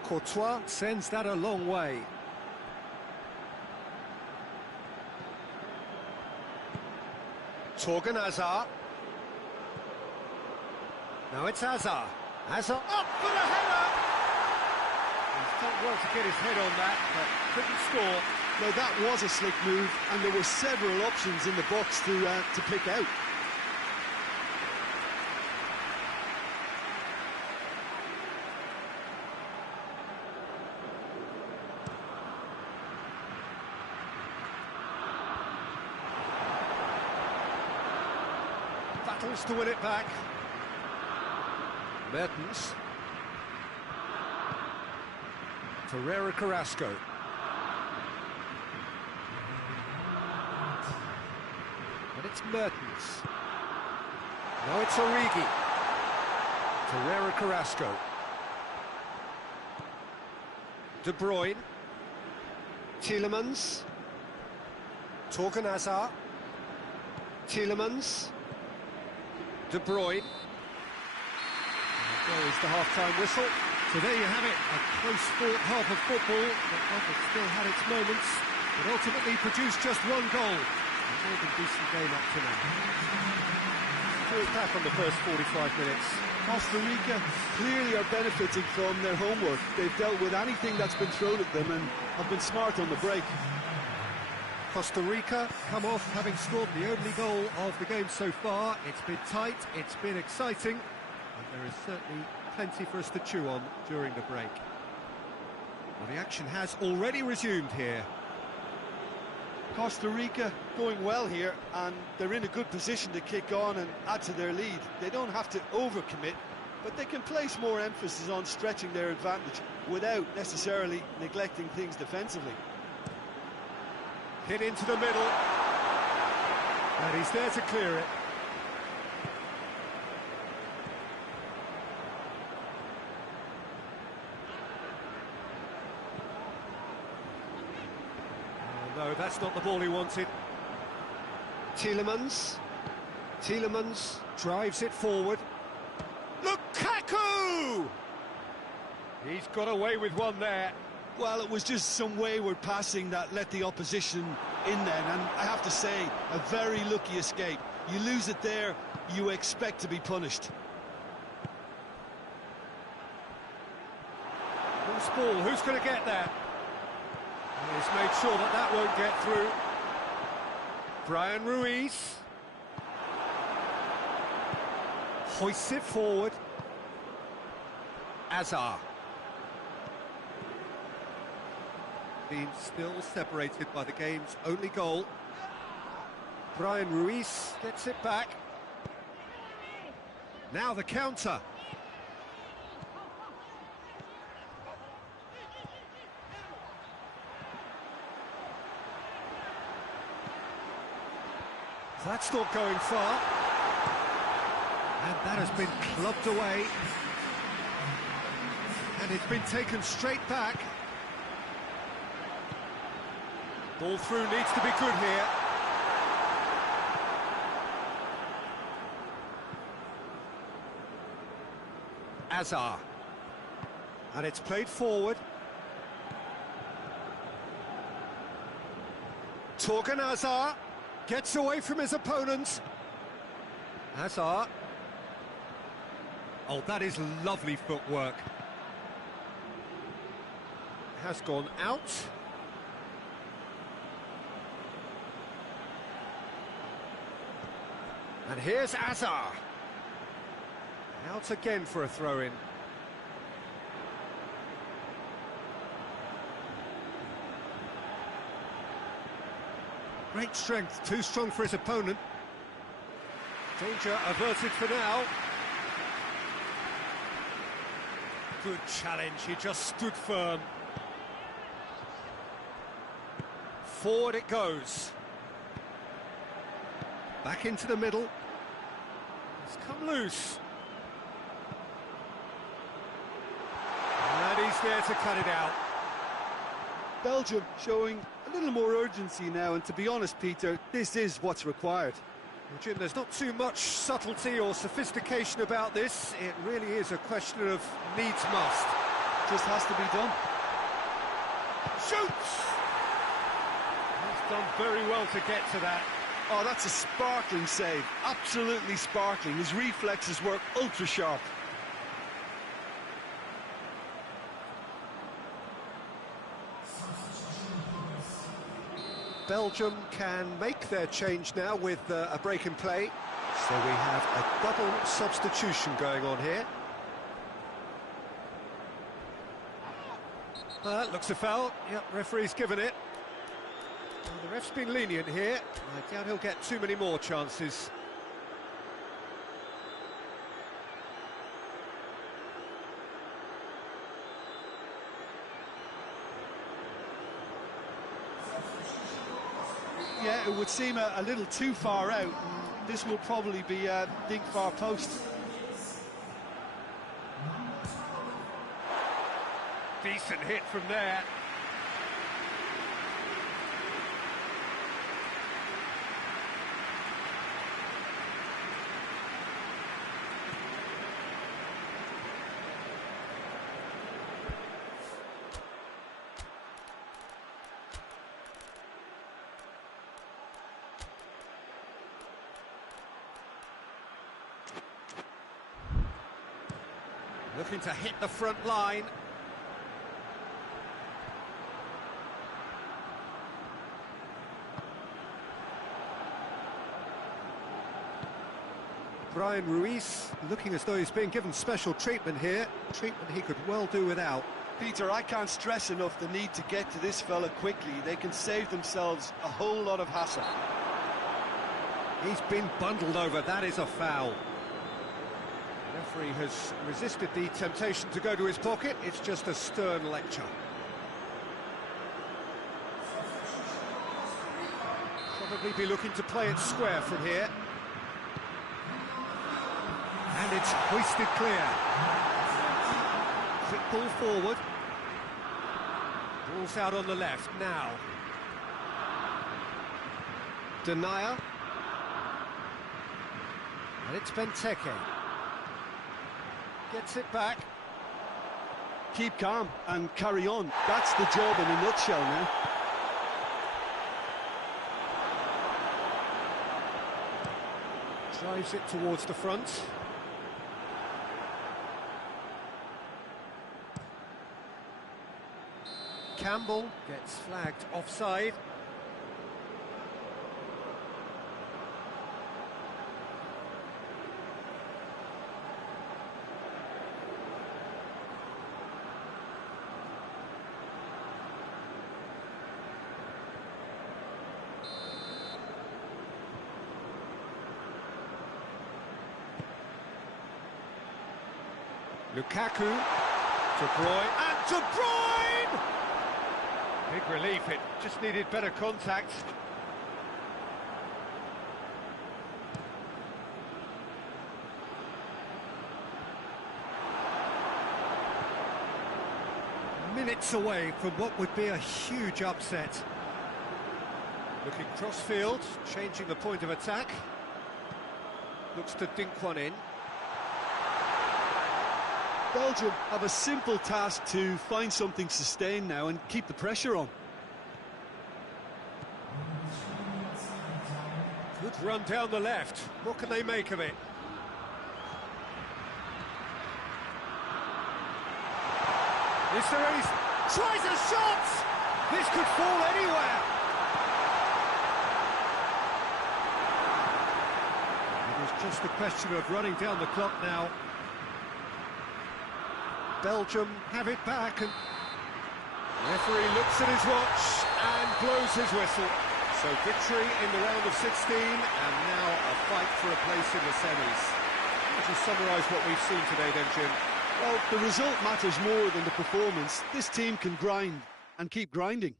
Courtois sends that a long way. Torgan Hazard. Now it's Hazard. Hazard up for the header! He's done well to get his head on that, but couldn't score. Now that was a slick move, and there were several options in the box to pick out. Battles to win it back. Mertens. Ferreira Carrasco. And it's Mertens. Now it's Origi. Ferreira Carrasco. De Bruyne. Tielemans. Torgan Hazard. Tielemans. De Bruyne. There is the half-time whistle. So there you have it, a close-fought half of football that has still had its moments, but ultimately produced just one goal. A more than decent game up to now. Threw it back on the first 45 minutes. Costa Rica clearly are benefiting from their homework. They've dealt with anything that's been thrown at them and have been smart on the break. Costa Rica come off having scored the only goal of the game so far. It's been tight, it's been exciting, and there is certainly plenty for us to chew on during the break. Well, the action has already resumed here. Costa Rica going well here, and they're in a good position to kick on and add to their lead. They don't have to overcommit, but they can place more emphasis on stretching their advantage without necessarily neglecting things defensively. Hit into the middle, and he's there to clear it. No, that's not the ball he wanted. Tielemans. Tielemans drives it forward. through. He's got away with one there. Well, it was just some wayward passing that let the opposition in then, and I have to say, a very lucky escape. You lose it there, you expect to be punished. Loose ball, who's going to get that? He's made sure that that won't get through. Brian Ruiz. Hoists it forward. Azar. Being still separated by the game's only goal. Brian Ruiz gets it back. Now the counter. That's not going far. And that has been clubbed away. And it's been taken straight back. Ball through needs to be good here. Azar. And it's played forward. Torgan Azar gets away from his opponent. Azar. Oh, that is lovely footwork. Has gone out. And here's Azar. Out again for a throw-in. Great strength, too strong for his opponent. Danger averted for now. Good challenge, he just stood firm. Forward it goes. Back into the middle. It's come loose. And he's there to cut it out. Belgium showing a little more urgency now, and to be honest, Peter, this is what's required. Well, Jim, there's not too much subtlety or sophistication about this. It really is a question of needs must. Just has to be done. Shoots! He's done very well to get to that. Oh, that's a sparkling save. Absolutely sparkling. His reflexes were ultra-sharp. Belgium can make their change now with a break in play. So we have a double substitution going on here. That looks a foul. Yep, referee's given it. Well, the ref's been lenient here. I doubt he'll get too many more chances. Yeah, it would seem a little too far out. This will probably be a big far post. Decent hit from there. Looking to hit the front line. Brian Ruiz looking as though he's being given special treatment here. Treatment he could well do without. Peter, I can't stress enough the need to get to this fella quickly. They can save themselves a whole lot of hassle. He's been bundled over. That is a foul. The referee has resisted the temptation to go to his pocket. It's just a stern lecture. Probably be looking to play it square from here. And it's hoisted clear. Quick ball forward. Ball's out on the left now. Denier. And it's Benteke. Gets it back. keep calm and carry on. That's the job in a nutshell now. Drives it towards the front. Campbell gets flagged offside. Lukaku, De Bruyne, and De Bruyne! Big relief, it just needed better contact. Minutes away from what would be a huge upset. Looking cross-field, changing the point of attack. Looks to dink one in. Belgium have a simple task to find something sustained now and keep the pressure on. Good run down the left. What can they make of it? Is there any... Tries a shot! This could fall anywhere! It was just a question of running down the clock now. Belgium have it back, and the referee looks at his watch and blows his whistle. So victory in the round of 16, and now a fight for a place in the semis. How would you summarise what we've seen today then, Jim? Well, the result matters more than the performance. This team can grind and keep grinding.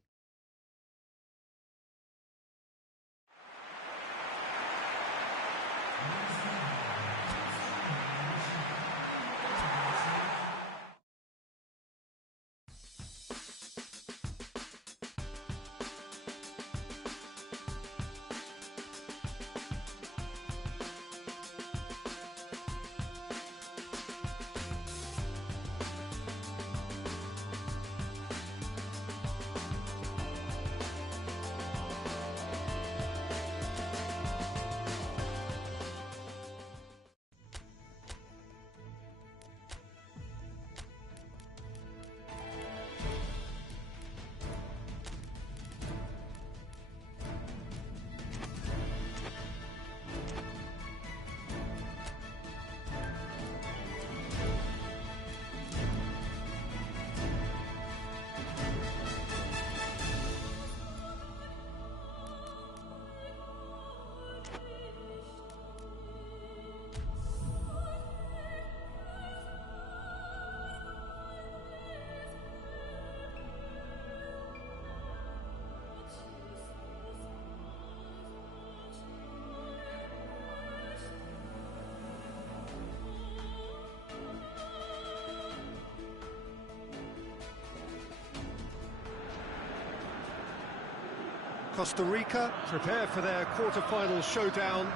Costa Rica prepare for their quarter-final showdown.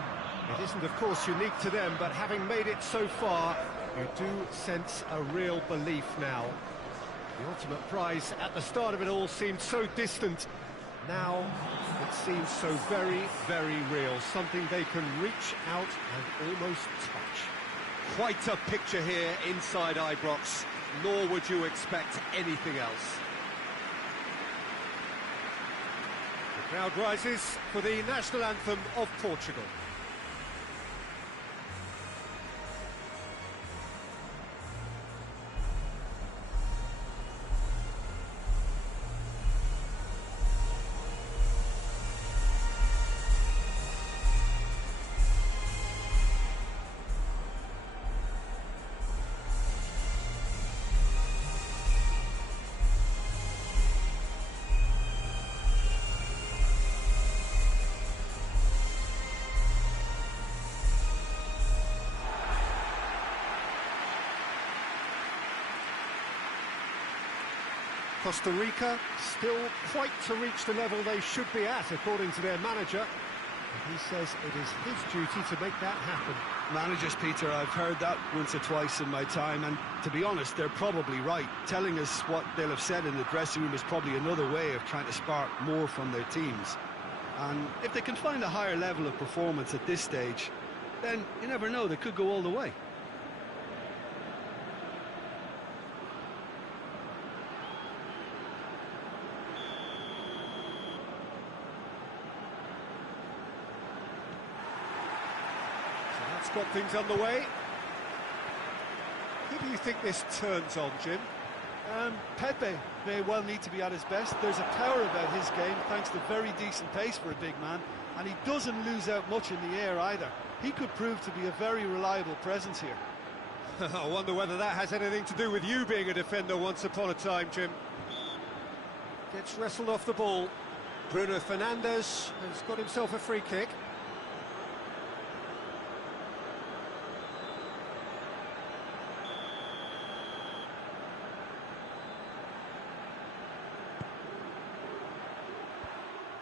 It isn't, of course, unique to them, but having made it so far, you do sense a real belief now. The ultimate prize at the start of it all seemed so distant. Now it seems so very, very real, something they can reach out and almost touch. Quite a picture here inside Ibrox, nor would you expect anything else. The crowd rises for the national anthem of Portugal. Costa Rica still quite to reach the level they should be at, according to their manager. He says it is his duty to make that happen. Managers, Peter, I've heard that once or twice in my time, and to be honest, they're probably right. Telling us what they'll have said in the dressing room is probably another way of trying to spark more from their teams. And if they can find a higher level of performance at this stage, then you never know, they could go all the way. Got things underway. Who do you think this turns on, Jim? Pepe may well need to be at his best. There's a power about his game thanks to very decent pace for a big man, and he doesn't lose out much in the air either. He could prove to be a very reliable presence here. I wonder whether that has anything to do with you being a defender once upon a time, Jim. Gets wrestled off the ball. Bruno Fernandes has got himself a free kick.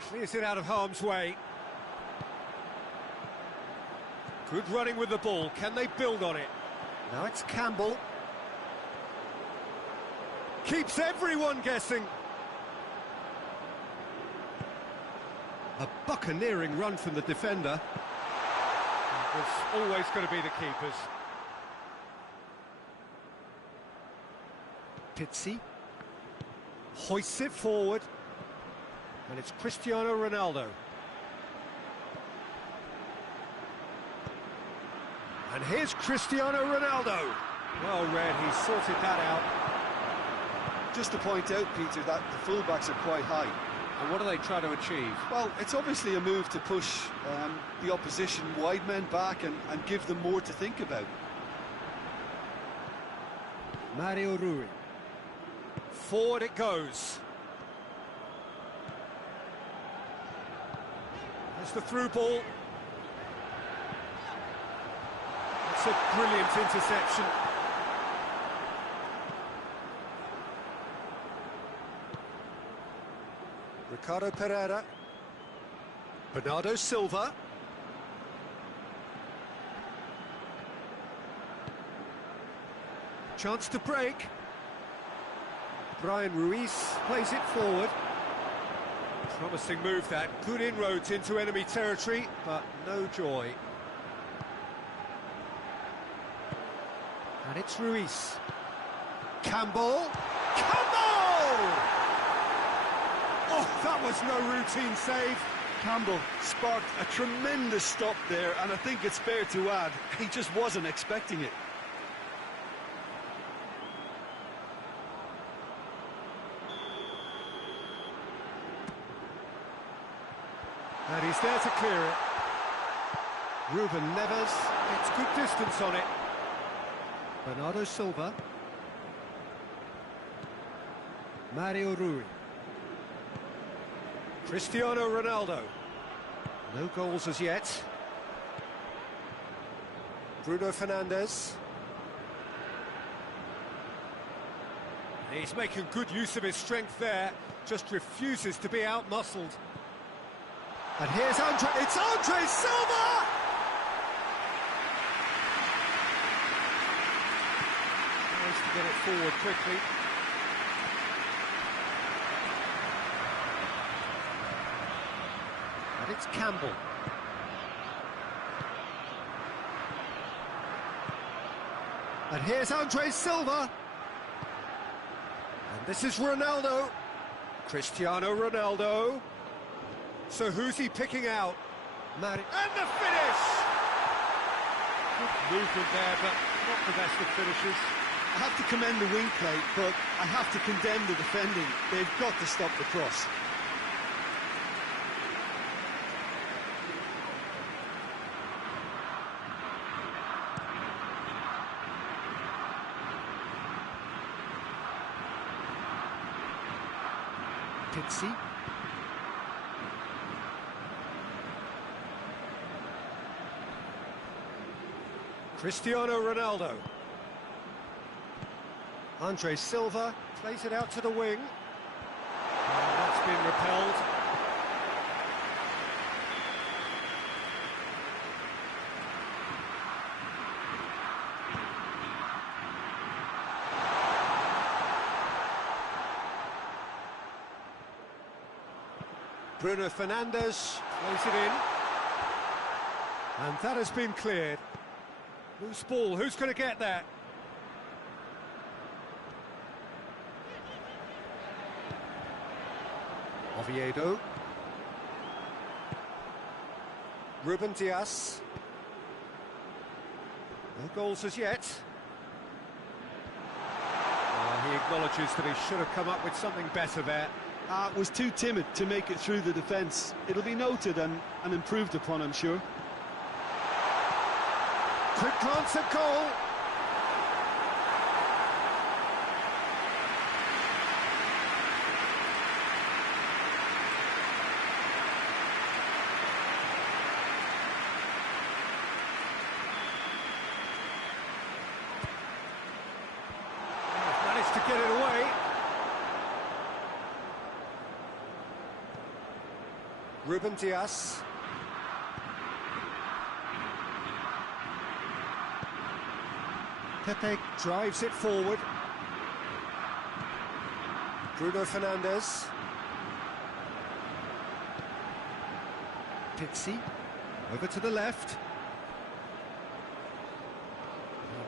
Clears it out of harm's way. Good running with the ball. Can they build on it? Now it's Campbell. Keeps everyone guessing. A buccaneering run from the defender. It's always going to be the keepers. Pizzi. Hoists it forward. And it's Cristiano Ronaldo. And here's Cristiano Ronaldo. Well read, he sorted that out. Just to point out, Peter, that the fullbacks are quite high. And what are they trying to achieve? Well, it's obviously a move to push the opposition wide men back and give them more to think about. Mario Rui. Forward it goes. There's the through ball. It's a brilliant interception. Ricardo Pereira. Bernardo Silva. Chance to break. Brian Ruiz plays it forward. Promising move that. Good inroads into enemy territory, but no joy. And it's Ruiz. Campbell. Campbell! Oh, that was no routine save. Campbell sparked a tremendous stop there, and I think it's fair to add, he just wasn't expecting it. And he's there to clear it. Ruben Neves gets good distance on it. Bernardo Silva. Mario Rui. Cristiano Ronaldo. No goals as yet. Bruno Fernandes. He's making good use of his strength there. Just refuses to be out-muscled. And here's Andre, it's Andre Silva! Nice to get it forward quickly. And it's Campbell. And here's Andre Silva. And this is Ronaldo. Cristiano Ronaldo. So who's he picking out? And the finish! Good movement there, but not the best of finishes. I have to commend the wing play, but I have to condemn the defending. They've got to stop the cross. Pizzi. Cristiano Ronaldo. Andre Silva plays it out to the wing. That's been repelled. Bruno Fernandes plays it in. And that has been cleared. Loose ball, who's going to get that? Oviedo. Ruben Dias. No goals as yet. He acknowledges that he should have come up with something better there. Was too timid to make it through the defence. It'll be noted and improved upon, I'm sure. Quick glance at goal. Managed to get it away. Ruben Dias. Pepe drives it forward. Bruno Fernandes. Pizzi. Over to the left.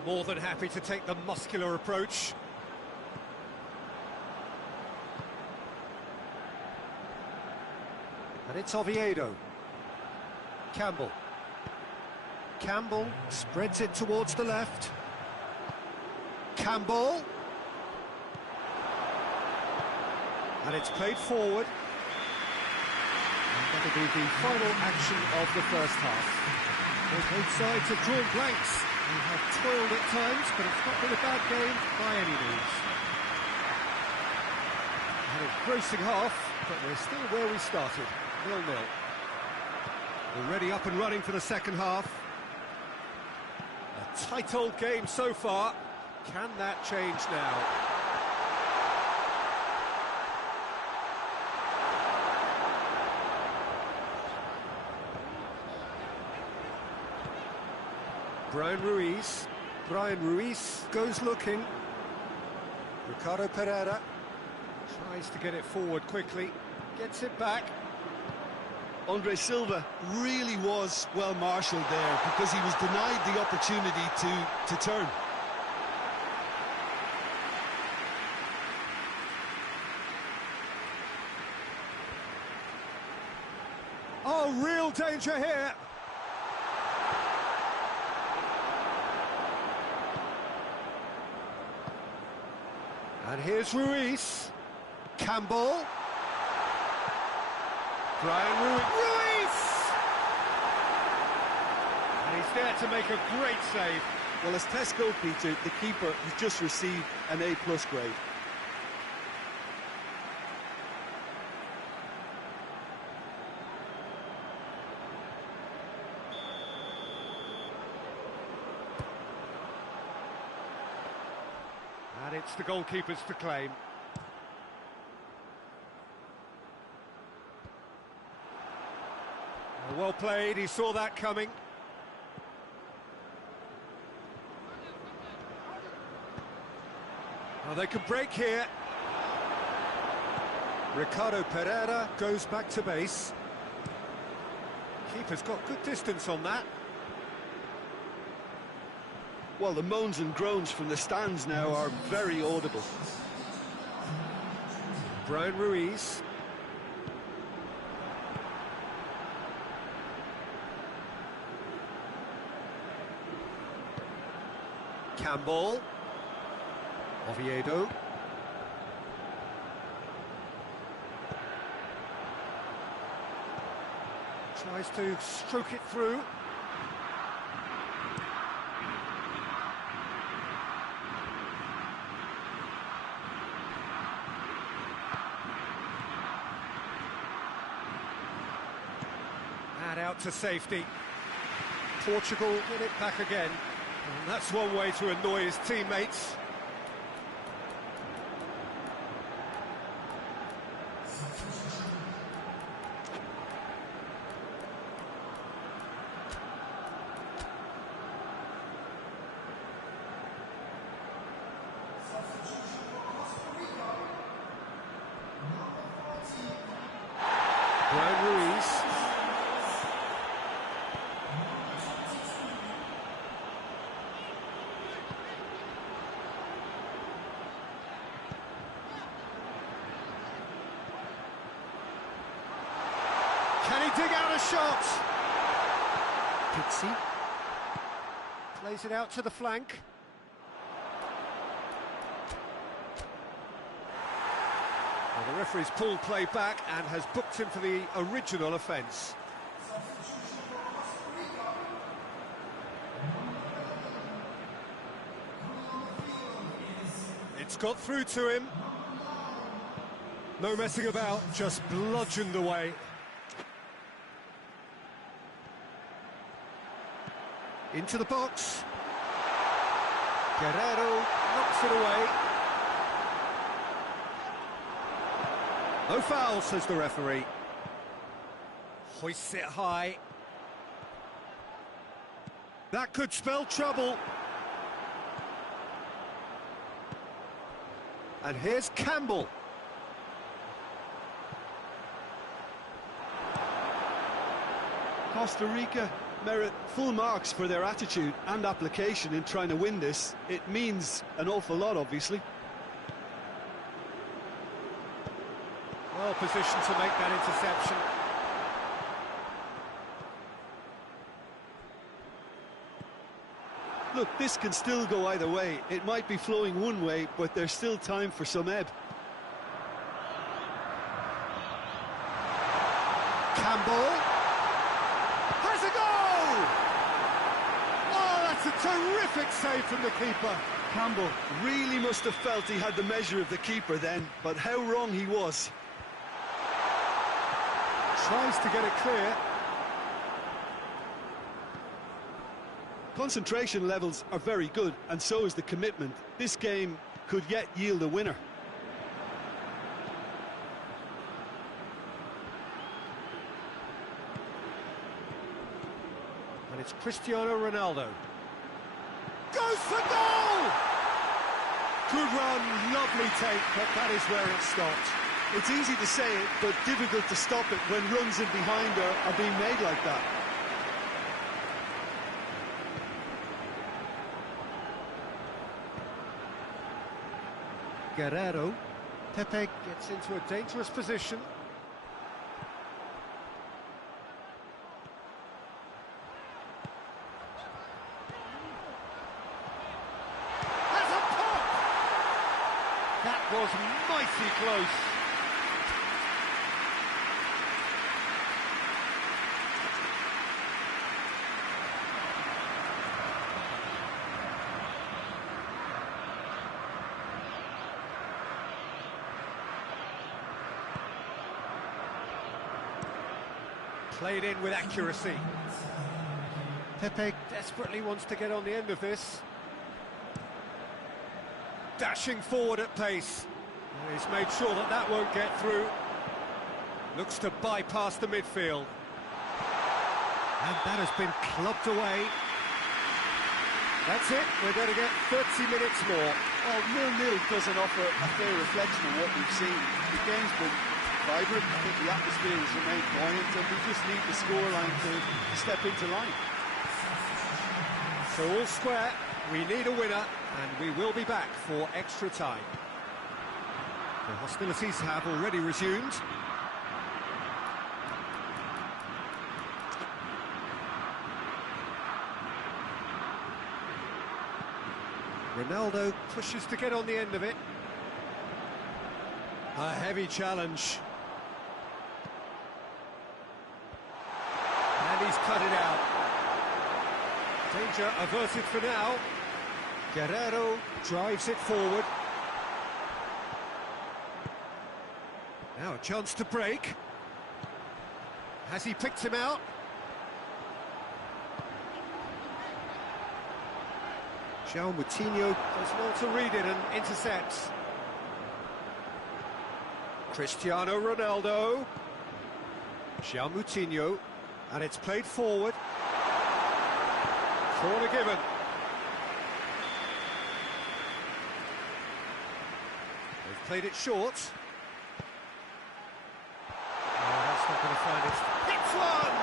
More than happy to take the muscular approach. And it's Oviedo. Campbell. Campbell spreads it towards the left. Campbell. And it's played forward. And that'll be the final action of the first half. Both sides have drawn blanks. They have toiled at times, but it's not been a bad game by any means. An engrossing half, but we're still where we started, 0-0. Already up and running for the second half. A tight old game so far. Can that change now? Brian Ruiz goes looking. Ricardo Pereira tries to get it forward quickly, gets it back. Andre Silva really was well marshalled there because he was denied the opportunity to turn. Oh, real danger here. And here's Ruiz. Campbell. Brian Ruiz! And he's there to make a great save. Well, as test goal, Peter, the keeper has just received an A+ grade. And it's the goalkeepers to claim. Well played, he saw that coming. Now they can break here. Ricardo Pereira goes back to base. Keeper's got good distance on that. Well, the moans and groans from the stands now are very audible. Brian Ruiz. Campbell. Oviedo. Tries to stroke it through. And out to safety. Portugal get it back again. And that's one way to annoy his teammates. Brian Ruiz. Can he dig out a shot? Pixie plays it out to the flank. Well, the referee's pulled play back and has booked him for the original offence. It's got through to him. No messing about, just bludgeoned away. Into the box. Guerrero knocks it away. No foul, says the referee. Hoists it high. That could spell trouble. And here's Campbell. Costa Rica merit full marks for their attitude and application in trying to win this. It means an awful lot, obviously. Well positioned to make that interception. Look, this can still go either way. It might be flowing one way, but there's still time for some ebb. Campbell has a goal! Oh, that's a terrific save from the keeper. Campbell really must have felt he had the measure of the keeper then, but how wrong he was. Tries to get it clear. Concentration levels are very good, and so is the commitment. This game could yet yield a winner. And it's Cristiano Ronaldo. Goes for goal! Good run, lovely take, but that is where it stopped. It's easy to say it, but difficult to stop it when runs in behind are being made like that. Guerrero. Pepe gets into a dangerous position. Has a pop! That was mighty close. Played in with accuracy. Pepe desperately wants to get on the end of this. Dashing forward at pace. He's made sure that that won't get through. Looks to bypass the midfield. And that has been clubbed away. That's it, we're going to get 30 minutes more. Well, 0-0 doesn't offer a fair reflection of what we've seen. The game's been vibrant. I think the atmosphere has remained buoyant, and we just need the scoreline to step into line. So all square, we need a winner, and we will be back for extra time. The hostilities have already resumed. Ronaldo pushes to get on the end of it. A heavy challenge. And he's cut it out. Danger averted for now. Guerrero drives it forward. Now a chance to break. Has he picked him out? João Moutinho does well to read it and intercepts. Cristiano Ronaldo. João Moutinho. And it's played forward. Corner given. They've played it short. Oh, that's not Not going to find it. Hits one!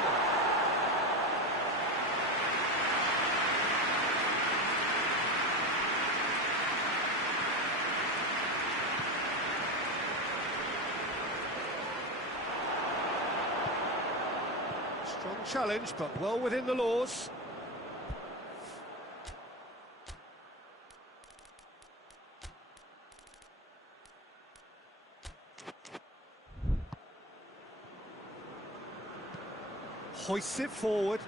Strong challenge, but well within the laws. Hoists it forward.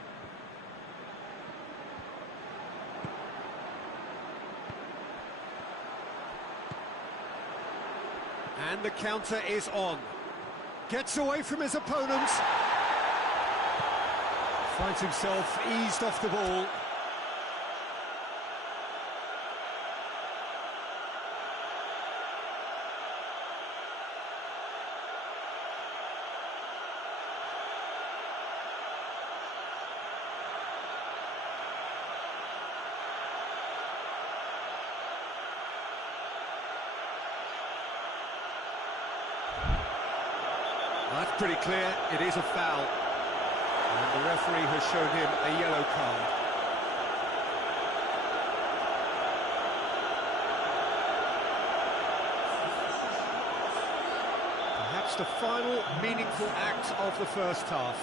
And the counter is on. Gets away from his opponents. Finds himself eased off the ball. That's pretty clear, it is a foul. And the referee has shown him a yellow card. Perhaps the final meaningful act of the first half.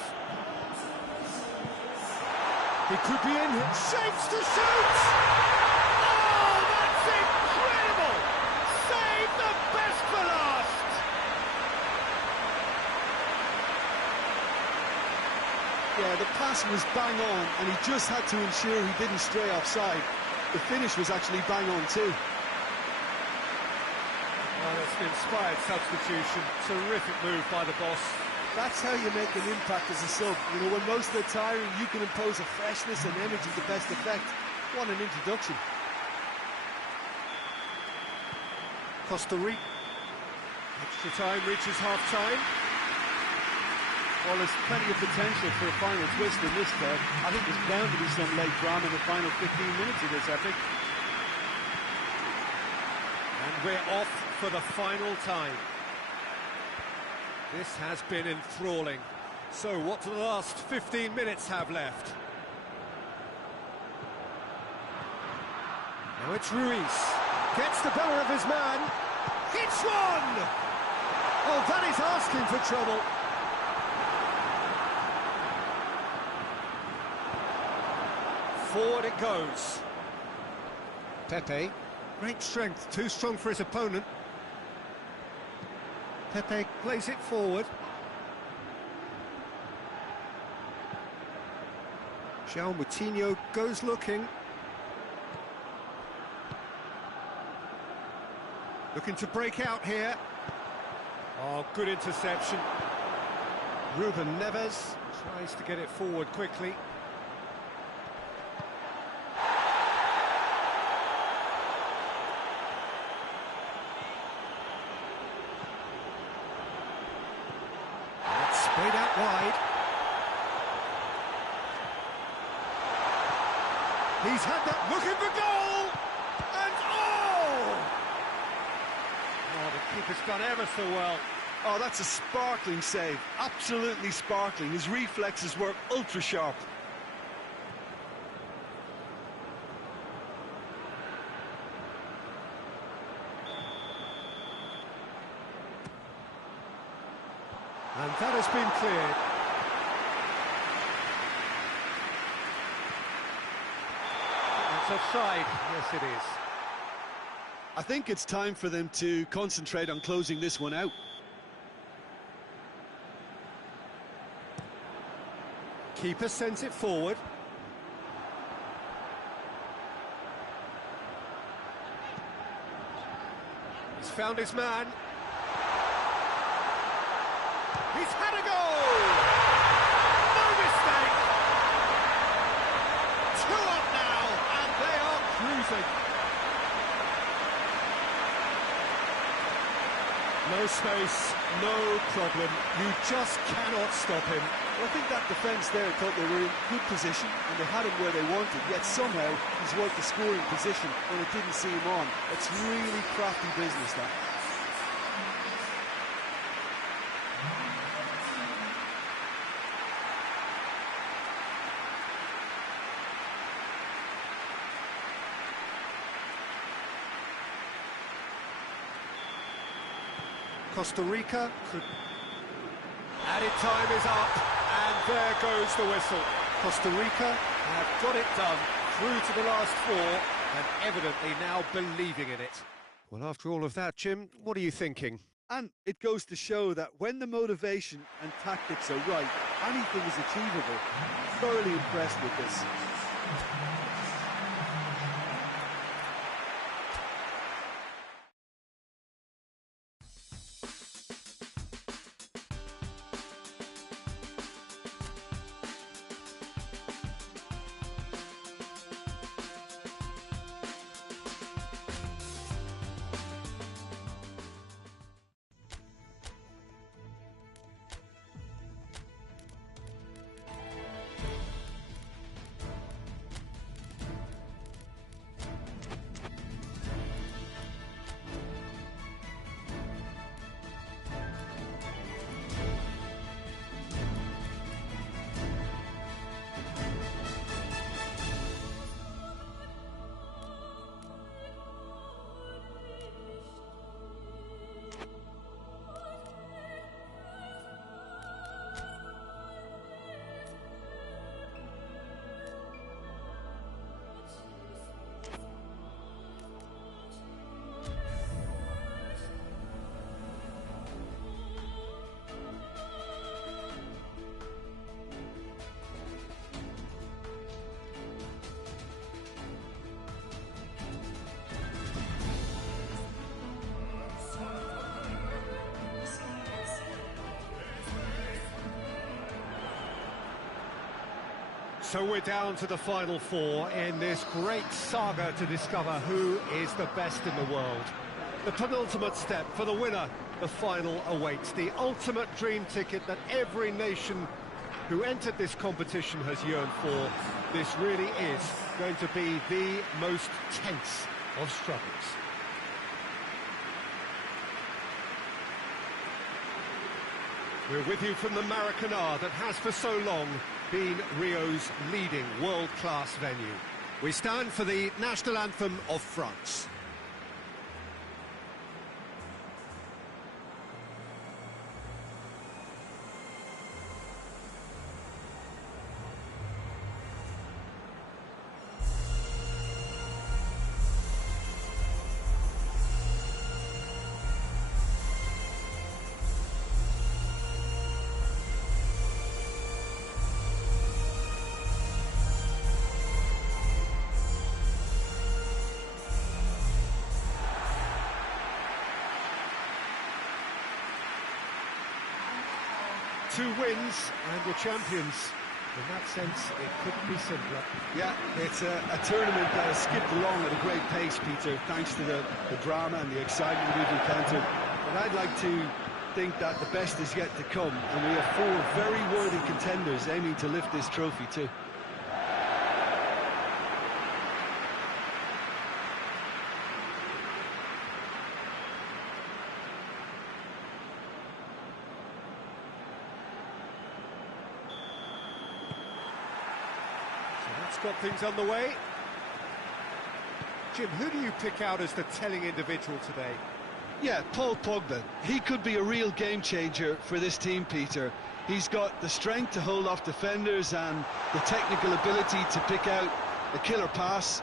He could be in, shapes to shoot! Oh, that's incredible! Save the best for last! Yeah, the pass was bang on, and he just had to ensure he didn't stray offside. The finish was actually bang on too. Well, it's an inspired substitution. Terrific move by the boss. That's how you make an impact as a sub. You know, when most are tiring, you can impose a freshness and energy to best effect. What an introduction. Costa Rica. Extra time reaches half-time. Well, there's plenty of potential for a final twist in this third. I think there's bound to be some late drama in the final 15 minutes of this epic. And we're off for the final time. This has been enthralling. So what do the last 15 minutes have left? Now it's Ruiz. Gets the better of his man. Hits one! Oh, that is asking for trouble. Forward it goes. Pepe, great strength, too strong for his opponent. Pepe plays it forward. João Moutinho goes looking. Looking to break out here. Oh, good interception. Ruben Neves tries to get it forward quickly. Sprayed out wide. He's had that, looking for goal! And oh, the keeper's done ever so well. Oh, that's a sparkling save. Absolutely sparkling. His reflexes were ultra sharp. And that has been cleared. That's offside. Yes, it is. I think it's time for them to concentrate on closing this one out. Keeper sends it forward. He's found his man. He's had a goal! No mistake! 2 up now, and they are cruising. No space, no problem. You just cannot stop him. Well, I think that defence there thought they were in good position and they had him where they wanted, yet somehow he's worked the scoring position when it didn't see him on. It's really crafty business, that. Costa Rica could... Added time is up, and there goes the whistle. Costa Rica have got it done, through to the last four, and evidently now believing in it. Well, after all of that, Jim, what are you thinking? And it goes to show that when the motivation and tactics are right, anything is achievable. Thoroughly impressed with this. So we're down to the final four in this great saga to discover who is the best in the world. The penultimate step for the winner, the final awaits. The ultimate dream ticket that every nation who entered this competition has yearned for. This really is going to be the most tense of struggles. We're with you from the Maracanã that has for so long been Rio's leading world-class venue. We stand for the national anthem of France. Two wins and we're champions. In that sense, it couldn't be simpler. Yeah, it's a tournament that has skipped along at a great pace, Peter, thanks to the drama and the excitement we've encountered. But I'd like to think that the best is yet to come, and we have four very worthy contenders aiming to lift this trophy too. Got things underway. Jim, who do you pick out as the telling individual today? Yeah, Paul Pogba. He could be a real game changer for this team, Peter. He's got the strength to hold off defenders and the technical ability to pick out a killer pass.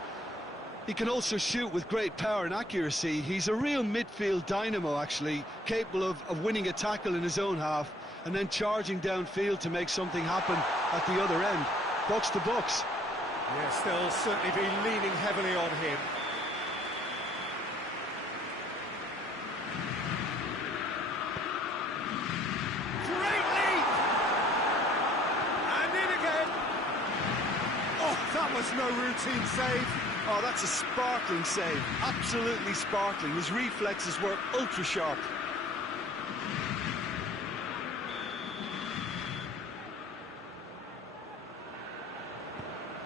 He can also shoot with great power and accuracy. He's a real midfield dynamo, actually, capable of winning a tackle in his own half and then charging downfield to make something happen at the other end. Box to box. Yes, they'll certainly be leaning heavily on him. Great leap! And in again! Oh, that was no routine save. Oh, that's a sparkling save. Absolutely sparkling. His reflexes were ultra sharp.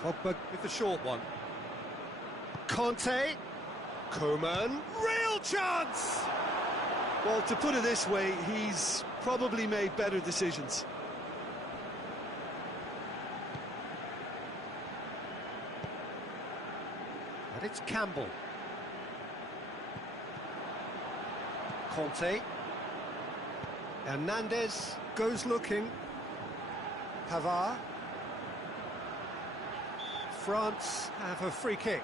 Pogba with the short one. Conte. Koeman. Real chance! Well, to put it this way, he's probably made better decisions. And it's Campbell. Conte. Hernandez goes looking. Pavard. France have a free kick.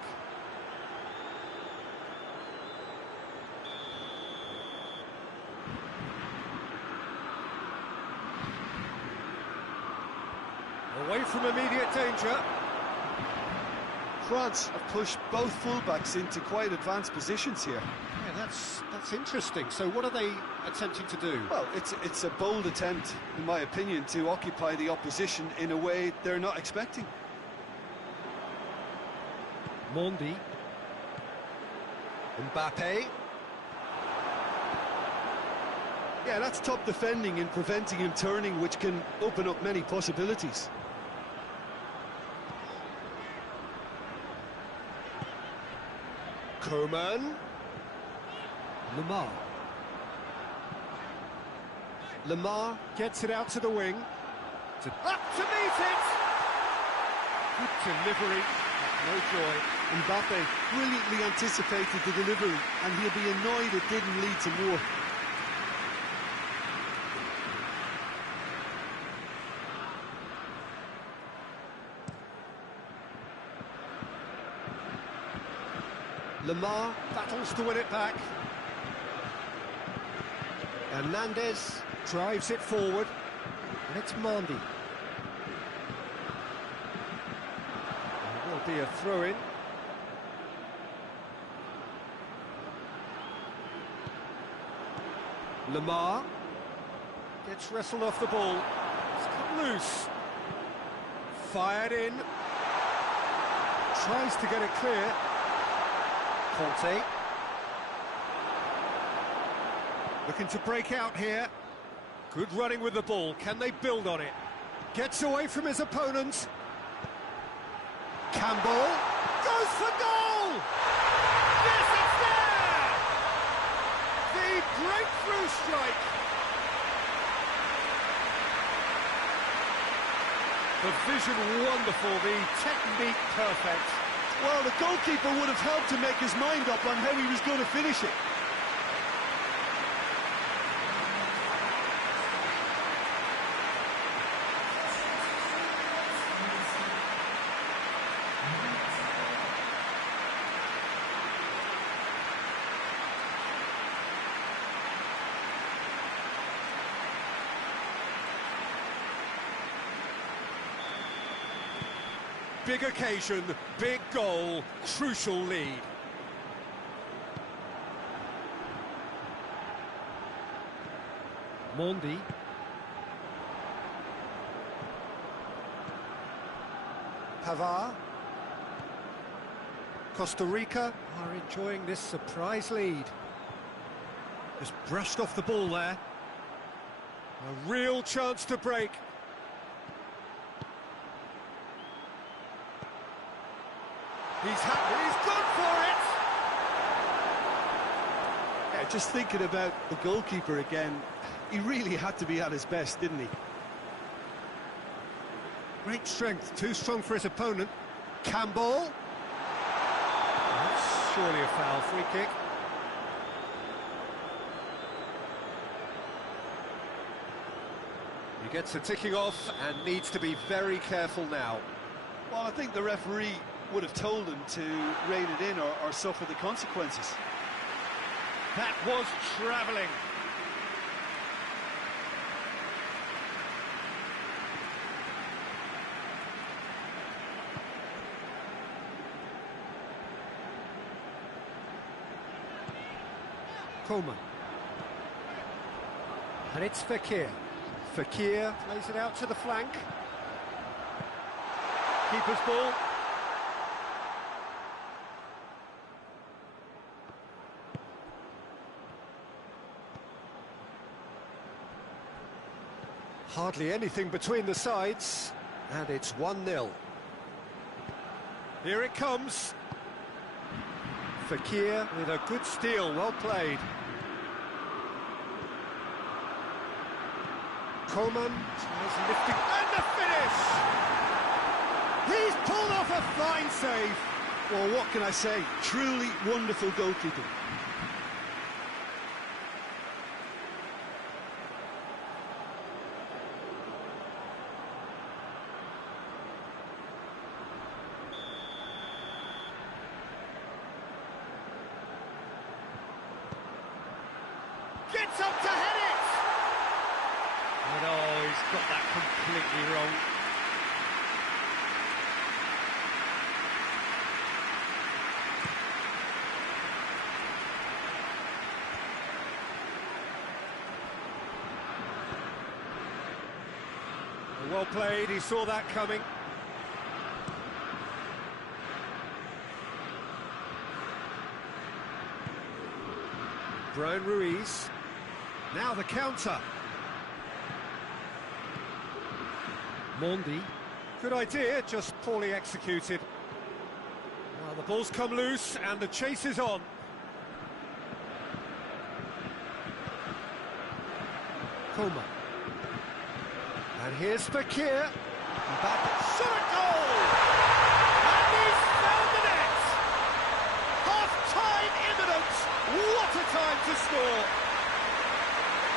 Away from immediate danger. France have pushed both fullbacks into quite advanced positions here. Yeah, that's interesting. So what are they attempting to do? Well, it's a bold attempt, in my opinion, to occupy the opposition in a way they're not expecting. Mondi. Mbappe. Yeah, that's top defending and preventing him turning, which can open up many possibilities. Coman. Lemar. Lemar gets it out to the wing. Up to meet it! Good delivery, no joy. Mbappe brilliantly anticipated the delivery, and he'll be annoyed it didn't lead to more. Lemar battles to win it back. Hernandez drives it forward, and it's Mondi. There will be a throw-in. Lemar gets wrestled off the ball. It's cut loose. Fired in. Tries to get it clear. Conte. Looking to break out here. Good running with the ball. Can they build on it? Gets away from his opponent. Campbell goes for goal! Yes, it's there! The breakthrough strike. The vision wonderful, the technique perfect. Well, the goalkeeper would have helped to make his mind up on how he was going to finish it. Big occasion, big goal, crucial lead. Mondi. Pavard. Costa Rica are enjoying this surprise lead. Just brushed off the ball there. A real chance to break. He's happy, he's gone for it! Yeah, just thinking about the goalkeeper again, he really had to be at his best, didn't he? Great strength, too strong for his opponent. Campbell. That's surely a foul, free kick. He gets the ticking off and needs to be very careful now. Well, I think the referee would have told him to rein it in or suffer the consequences. That was travelling. Coman. And it's Fekir. Fekir plays it out to the flank. Keeper's ball. Hardly anything between the sides, and it's 1-0. Here it comes. Fekir with a good steal, well played. Coman tries lifting, and the finish! He's pulled off a fine save. Well, what can I say? Truly wonderful goalkeeping. gets up to head it! But oh, he's got that completely wrong. Well played, he saw that coming. Brian Ruiz. Now the counter. Mondi. Good idea, just poorly executed. Well, the ball's come loose and the chase is on. Coma. And here's Fakir. Back, shot a goal! And he's found the net! Half-time imminent! What a time to score!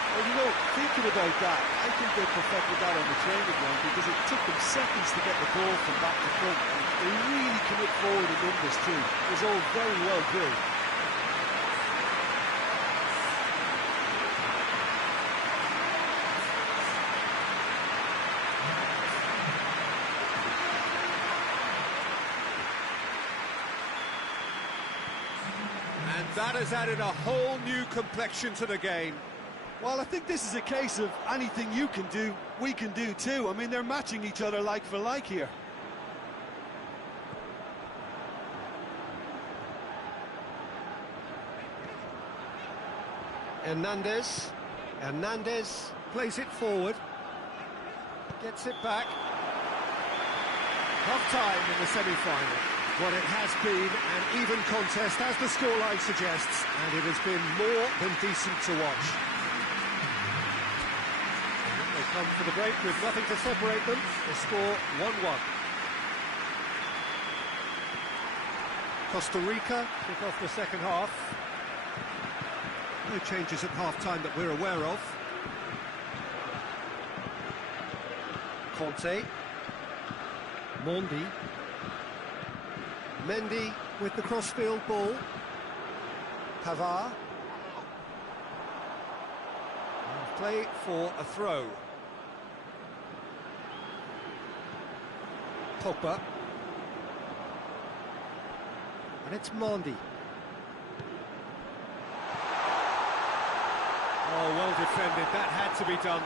Well, you know, thinking about that, I think they perfected that on the training ground because it took them seconds to get the ball from back to front. They really commit forward in numbers too. It was all very well drilled. And that has added a whole new complexion to the game. Well, I think this is a case of anything you can do, we can do too. I mean, they're matching each other like for like here. Hernandez plays it forward. Gets it back. Half-time in the semi-final. Well, it has been an even contest, as the scoreline suggests, and it has been more than decent to watch. They come for the break with nothing to separate them. The score 1-1. Costa Rica kick off the second half. No changes at half-time that we're aware of. Conte. Mondi. Mendy with the crossfield ball. Pavard. Play for a throw. Pogba. And it's Mondi. Oh, well defended. That had to be done.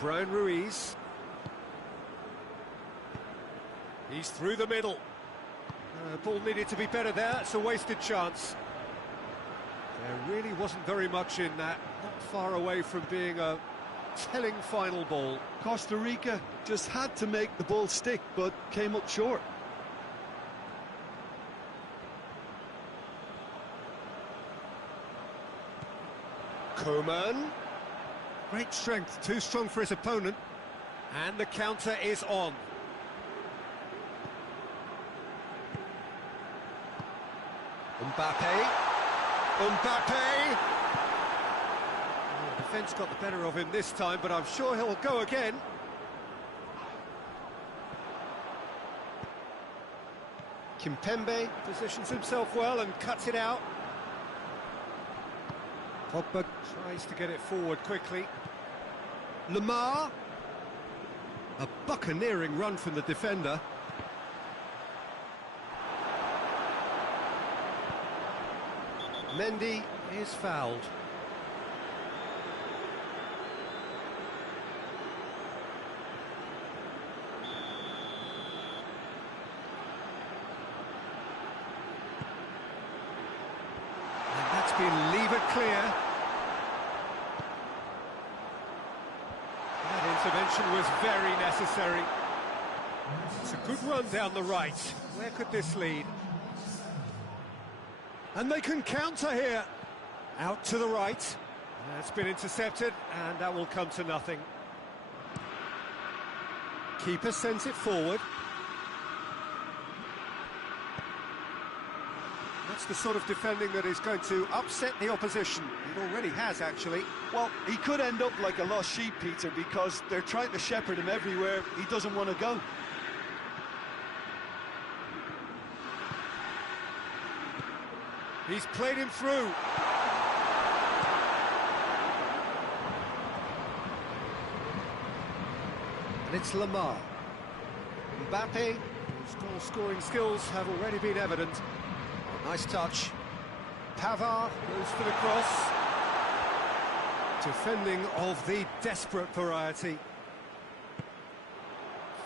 Brian Ruiz. He's through the middle. Ball needed to be better there. It's a wasted chance. There really wasn't very much in that. Not far away from being a telling final ball. Costa Rica just had to make the ball stick, but came up short. Coman. Great strength, too strong for his opponent. And the counter is on. Mbappe. The defence got the better of him this time, but I'm sure he'll go again. Kimpembe positions himself well and cuts it out. Pogba tries to get it forward quickly. Lamar. A buccaneering run from the defender. Mendy is fouled. And that's been levered clear. That intervention was very necessary. It's a good run down the right. Where could this lead? And they can counter here. Out to the right. It's been intercepted, and that will come to nothing. Keeper sends it forward. That's the sort of defending that is going to upset the opposition. It already has, actually. Well, he could end up like a lost sheep, Peter, because they're trying to shepherd him everywhere he doesn't want to go. He's played him through. And it's Lamar. Mbappe, whose goal-scoring skills have already been evident. Nice touch. Pavard goes for the cross. Defending of the desperate variety.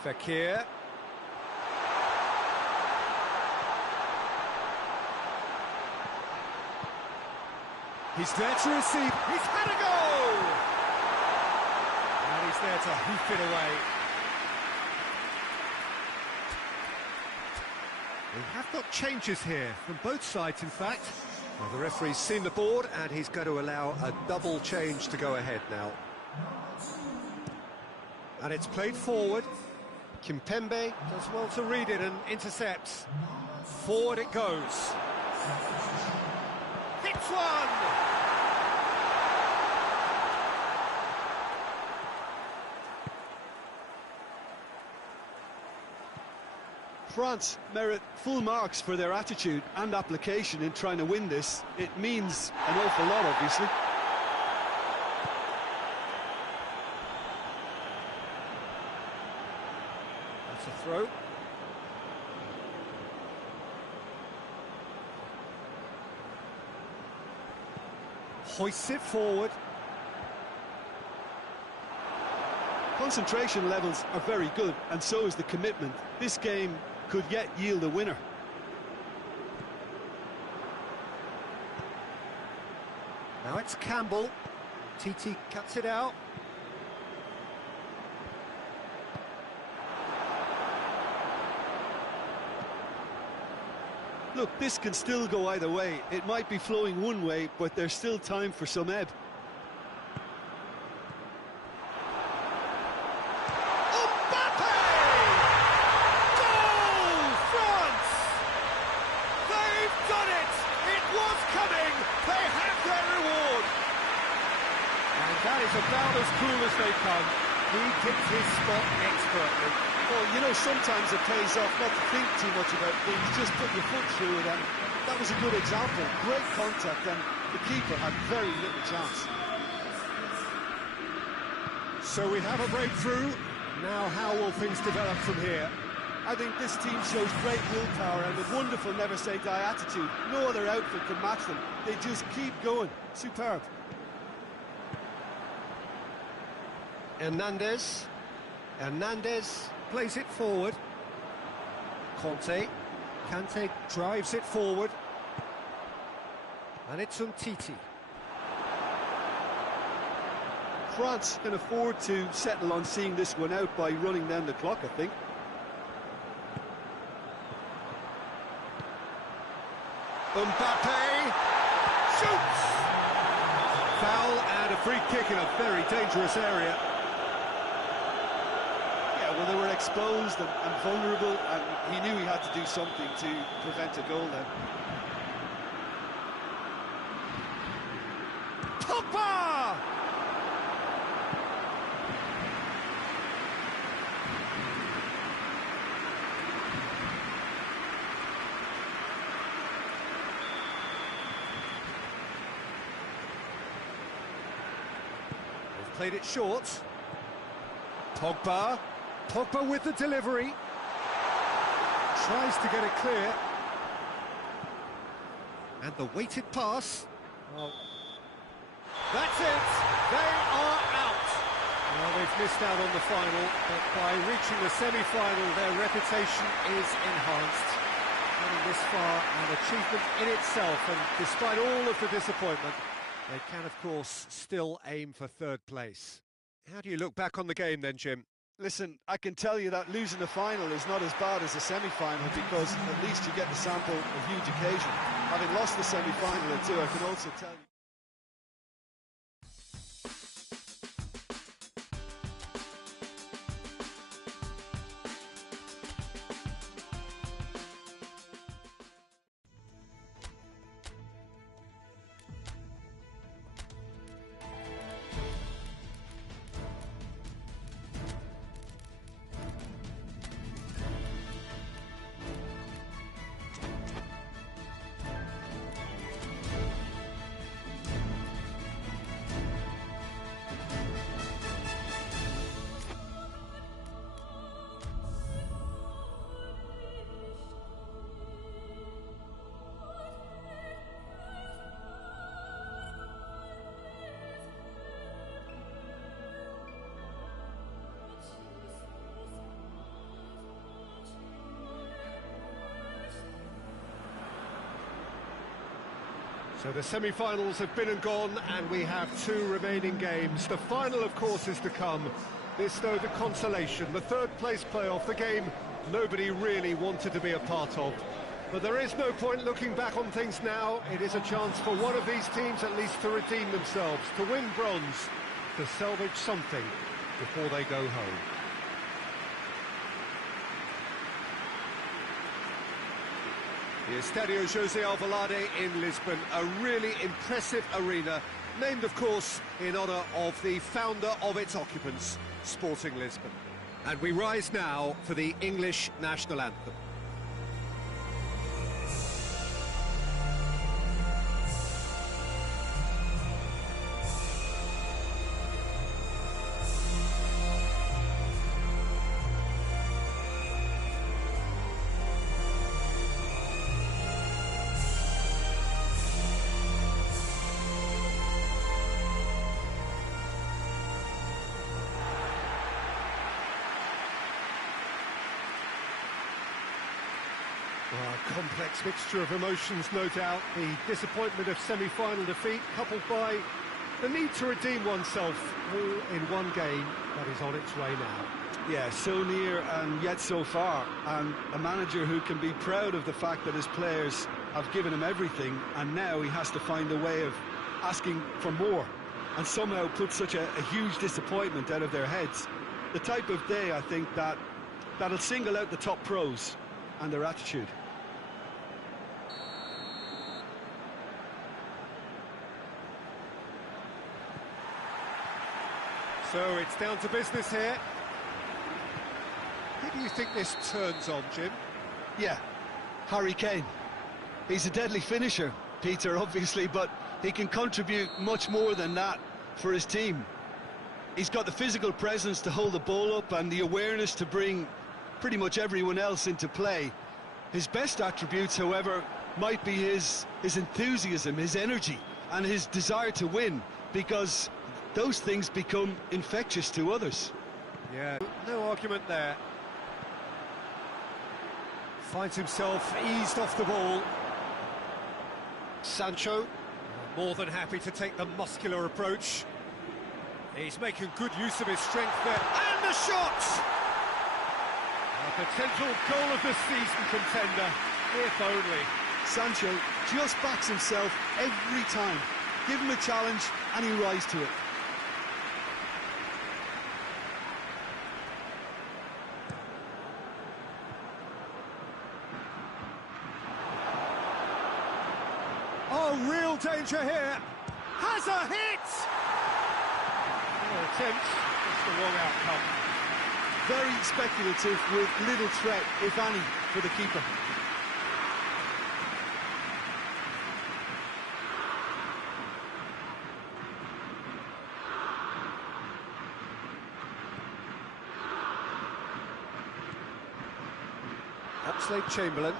Fekir. He's there to receive. He's had a goal! And he's there to hoof it away. We have got changes here from both sides, in fact. Well, the referee's seen the board and he's going to allow a double change to go ahead now. And it's played forward. Kimpembe does well to read it and intercepts. Forward it goes. Hits one! France merit full marks for their attitude and application in trying to win this. It means an awful lot, obviously. That's a throw. Hoists it forward. Concentration levels are very good, and so is the commitment. This game could yet yield a winner. Now it's Campbell. TT cuts it out. Look, this can still go either way. It might be flowing one way, but there's still time for some ebb. That is about as cool as they come. He picked his spot expertly. Well, you know, sometimes it pays off not to think too much about things, just put your foot through it, and that was a good example. Great contact, and the keeper had very little chance. So we have a breakthrough. Now how will things develop from here? I think this team shows great willpower and a wonderful never-say-die attitude. No other outfit can match them. They just keep going. Superb. Hernandez plays it forward. Kante drives it forward. And it's Umtiti. France can afford to settle on seeing this one out by running down the clock, I think. Mbappe shoots! Foul and a free kick in a very dangerous area. Well, they were exposed and vulnerable, and he knew he had to do something to prevent a goal then. Pogba! They've played it short. Pogba with the delivery. Tries to get it clear. And the weighted pass. Oh. That's it! They are out! Well, they've missed out on the final, but by reaching the semi-final, their reputation is enhanced. Getting this far, an achievement in itself, and despite all of the disappointment, they can, of course, still aim for third place. How do you look back on the game then, Jim? Listen, I can tell you that losing the final is not as bad as a semi-final, because at least you get the sample of huge occasion. Having lost the semi-final or two, I can also tell you... So the semi-finals have been and gone, and we have two remaining games. The final, of course, is to come. This, though, the consolation, the third-place playoff, the game nobody really wanted to be a part of. But there is no point looking back on things now. It is a chance for one of these teams at least to redeem themselves, to win bronze, to salvage something before they go home. The Estadio José Alvalade in Lisbon, a really impressive arena, named, of course, in honour of the founder of its occupants, Sporting Lisbon. And we rise now for the English national anthem. A complex mixture of emotions, no doubt. The disappointment of semi-final defeat, coupled by the need to redeem oneself, all in one game that is on its way now. Yeah, so near and yet so far, and a manager who can be proud of the fact that his players have given him everything, and now he has to find a way of asking for more, and somehow put such a huge disappointment out of their heads. The type of day, I think, that'll single out the top pros and their attitude. So it's down to business here. Who do you think this turns on, Jim? Yeah, Harry Kane. He's a deadly finisher, Peter, obviously, but he can contribute much more than that for his team. He's got the physical presence to hold the ball up and the awareness to bring pretty much everyone else into play. His best attributes, however, might be his enthusiasm, his energy, and his desire to win, because those things become infectious to others. Yeah, no argument there. Finds himself eased off the ball. Sancho, more than happy to take the muscular approach. He's making good use of his strength there. And the shot! A potential goal of the season contender, if only. Sancho just backs himself every time. Give him a challenge and he rises to it. Oh, real danger here. Has a hit! Oh, attempt, just the wrong outcome. Very speculative with little threat, if any, for the keeper. Oxlade-Chamberlain.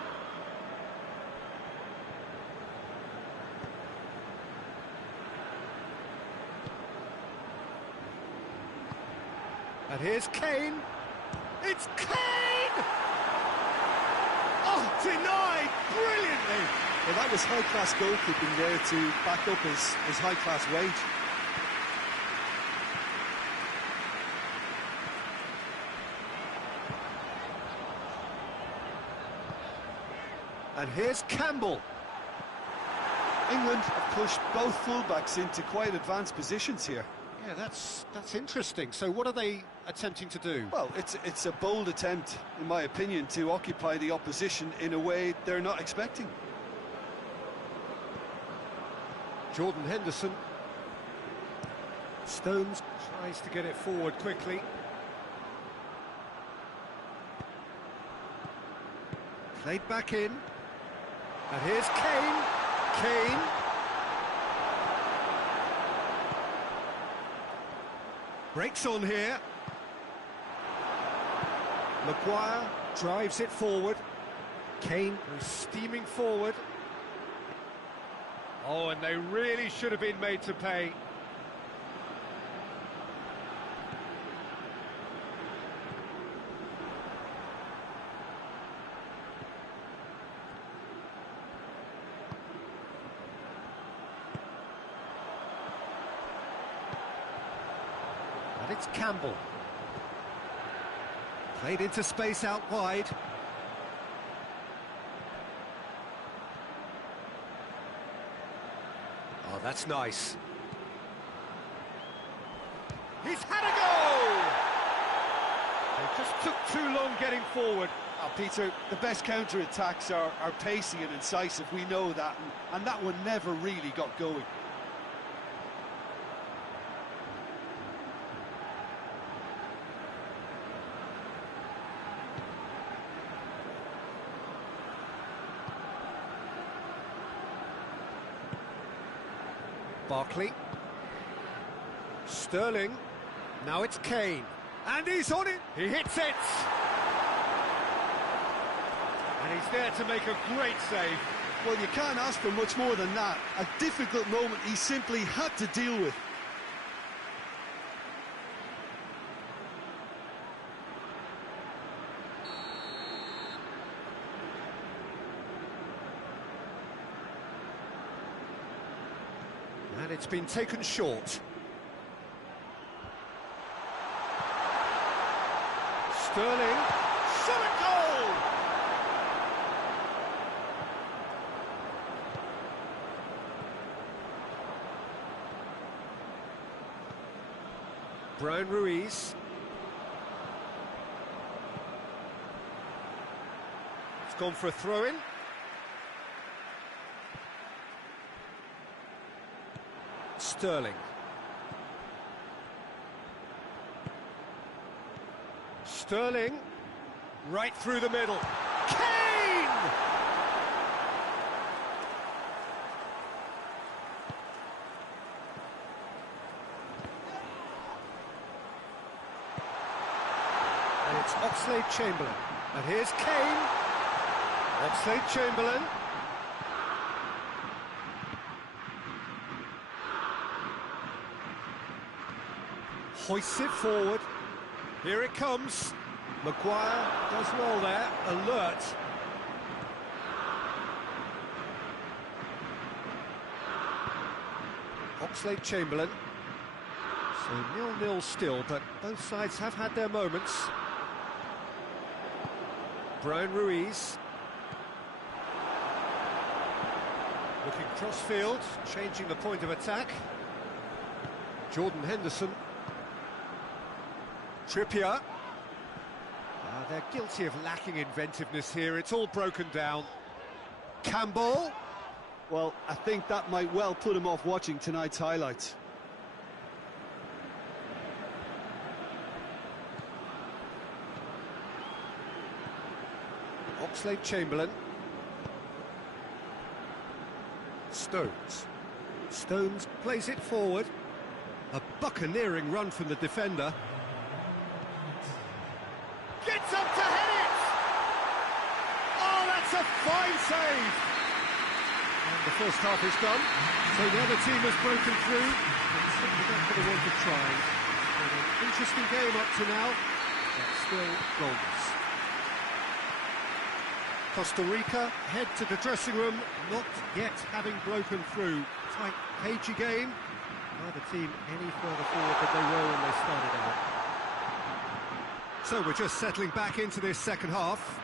And here's Kane. It's Kane! Oh, denied brilliantly! Well, that was high-class goalkeeping there to back up his high-class wage. And here's Campbell. England have pushed both fullbacks into quite advanced positions here. Yeah, that's interesting. So what are they attempting to do? Well, it's a bold attempt, in my opinion, to occupy the opposition in a way they're not expecting. Jordan Henderson. Stones tries to get it forward quickly. Played back in. And here's Kane. Kane. Breaks on here. Maguire drives it forward. Kane goes steaming forward. Oh, and they really should have been made to pay. And it's Campbell. Played into space out wide. Oh, that's nice. He's had a goal! It just took too long getting forward. Peter, the best counter-attacks are pacey and incisive, we know that, and that one never really got going. Barkley. Sterling. Now it's Kane. And he's on it. He hits it. And he's there to make a great save. Well, you can't ask for much more than that. A difficult moment he simply had to deal with. And it's been taken short. Sterling. Shot a goal! Brian Ruiz. It's gone for a throw-in. Sterling. Sterling, right through the middle. Kane! And it's Oxlade-Chamberlain. And here's Kane. Oxlade-Chamberlain. Hoists it forward. Here it comes. Maguire does well there. Alert. Oxlade-Chamberlain. So 0-0 still, but both sides have had their moments. Brian Ruiz. Looking cross-field, changing the point of attack. Jordan Henderson. Trippier. They're guilty of lacking inventiveness here. It's all broken down. Campbell. Well, I think that might well put him off watching tonight's highlights. Oxlade-Chamberlain. Stones. Stones plays it forward. A buccaneering run from the defender. Gets up to head it! Oh, that's a fine save! And the first half is done, so the other team has broken through. It's simply not for the want of trying. An interesting game up to now, but still goals. Costa Rica head to the dressing room, not yet having broken through. Tight, cagey game. Neither team any further forward than they were when they started out. So we're just settling back into this second half.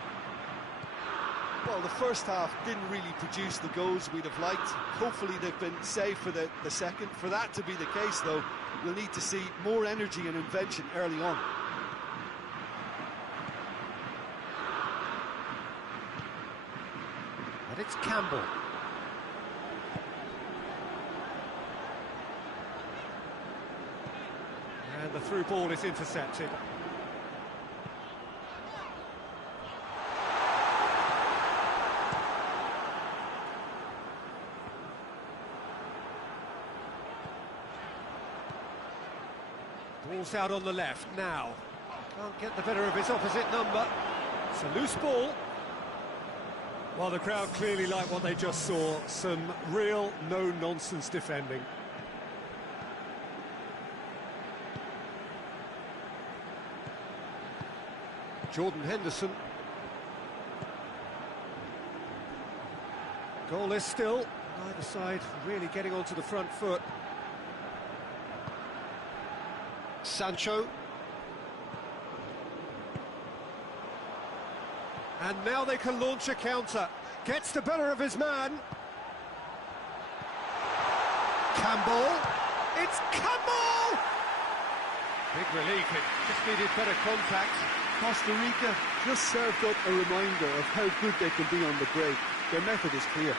Well, the first half didn't really produce the goals we'd have liked. Hopefully they've been saved for the second. For that to be the case, though, we'll need to see more energy and invention early on. And it's Campbell. And the through ball is intercepted. Ball's out on the left now. Can't get the better of his opposite number. It's a loose ball. Well, the crowd clearly like what they just saw. Some real no-nonsense defending. Jordan Henderson. Goalless still. Neither side really getting onto the front foot. Sancho. And now they can launch a counter. Gets the better of his man. Campbell. It's Campbell! Big relief, it just needed better contact. Costa Rica just served up a reminder of how good they can be on the break. Their method is clear.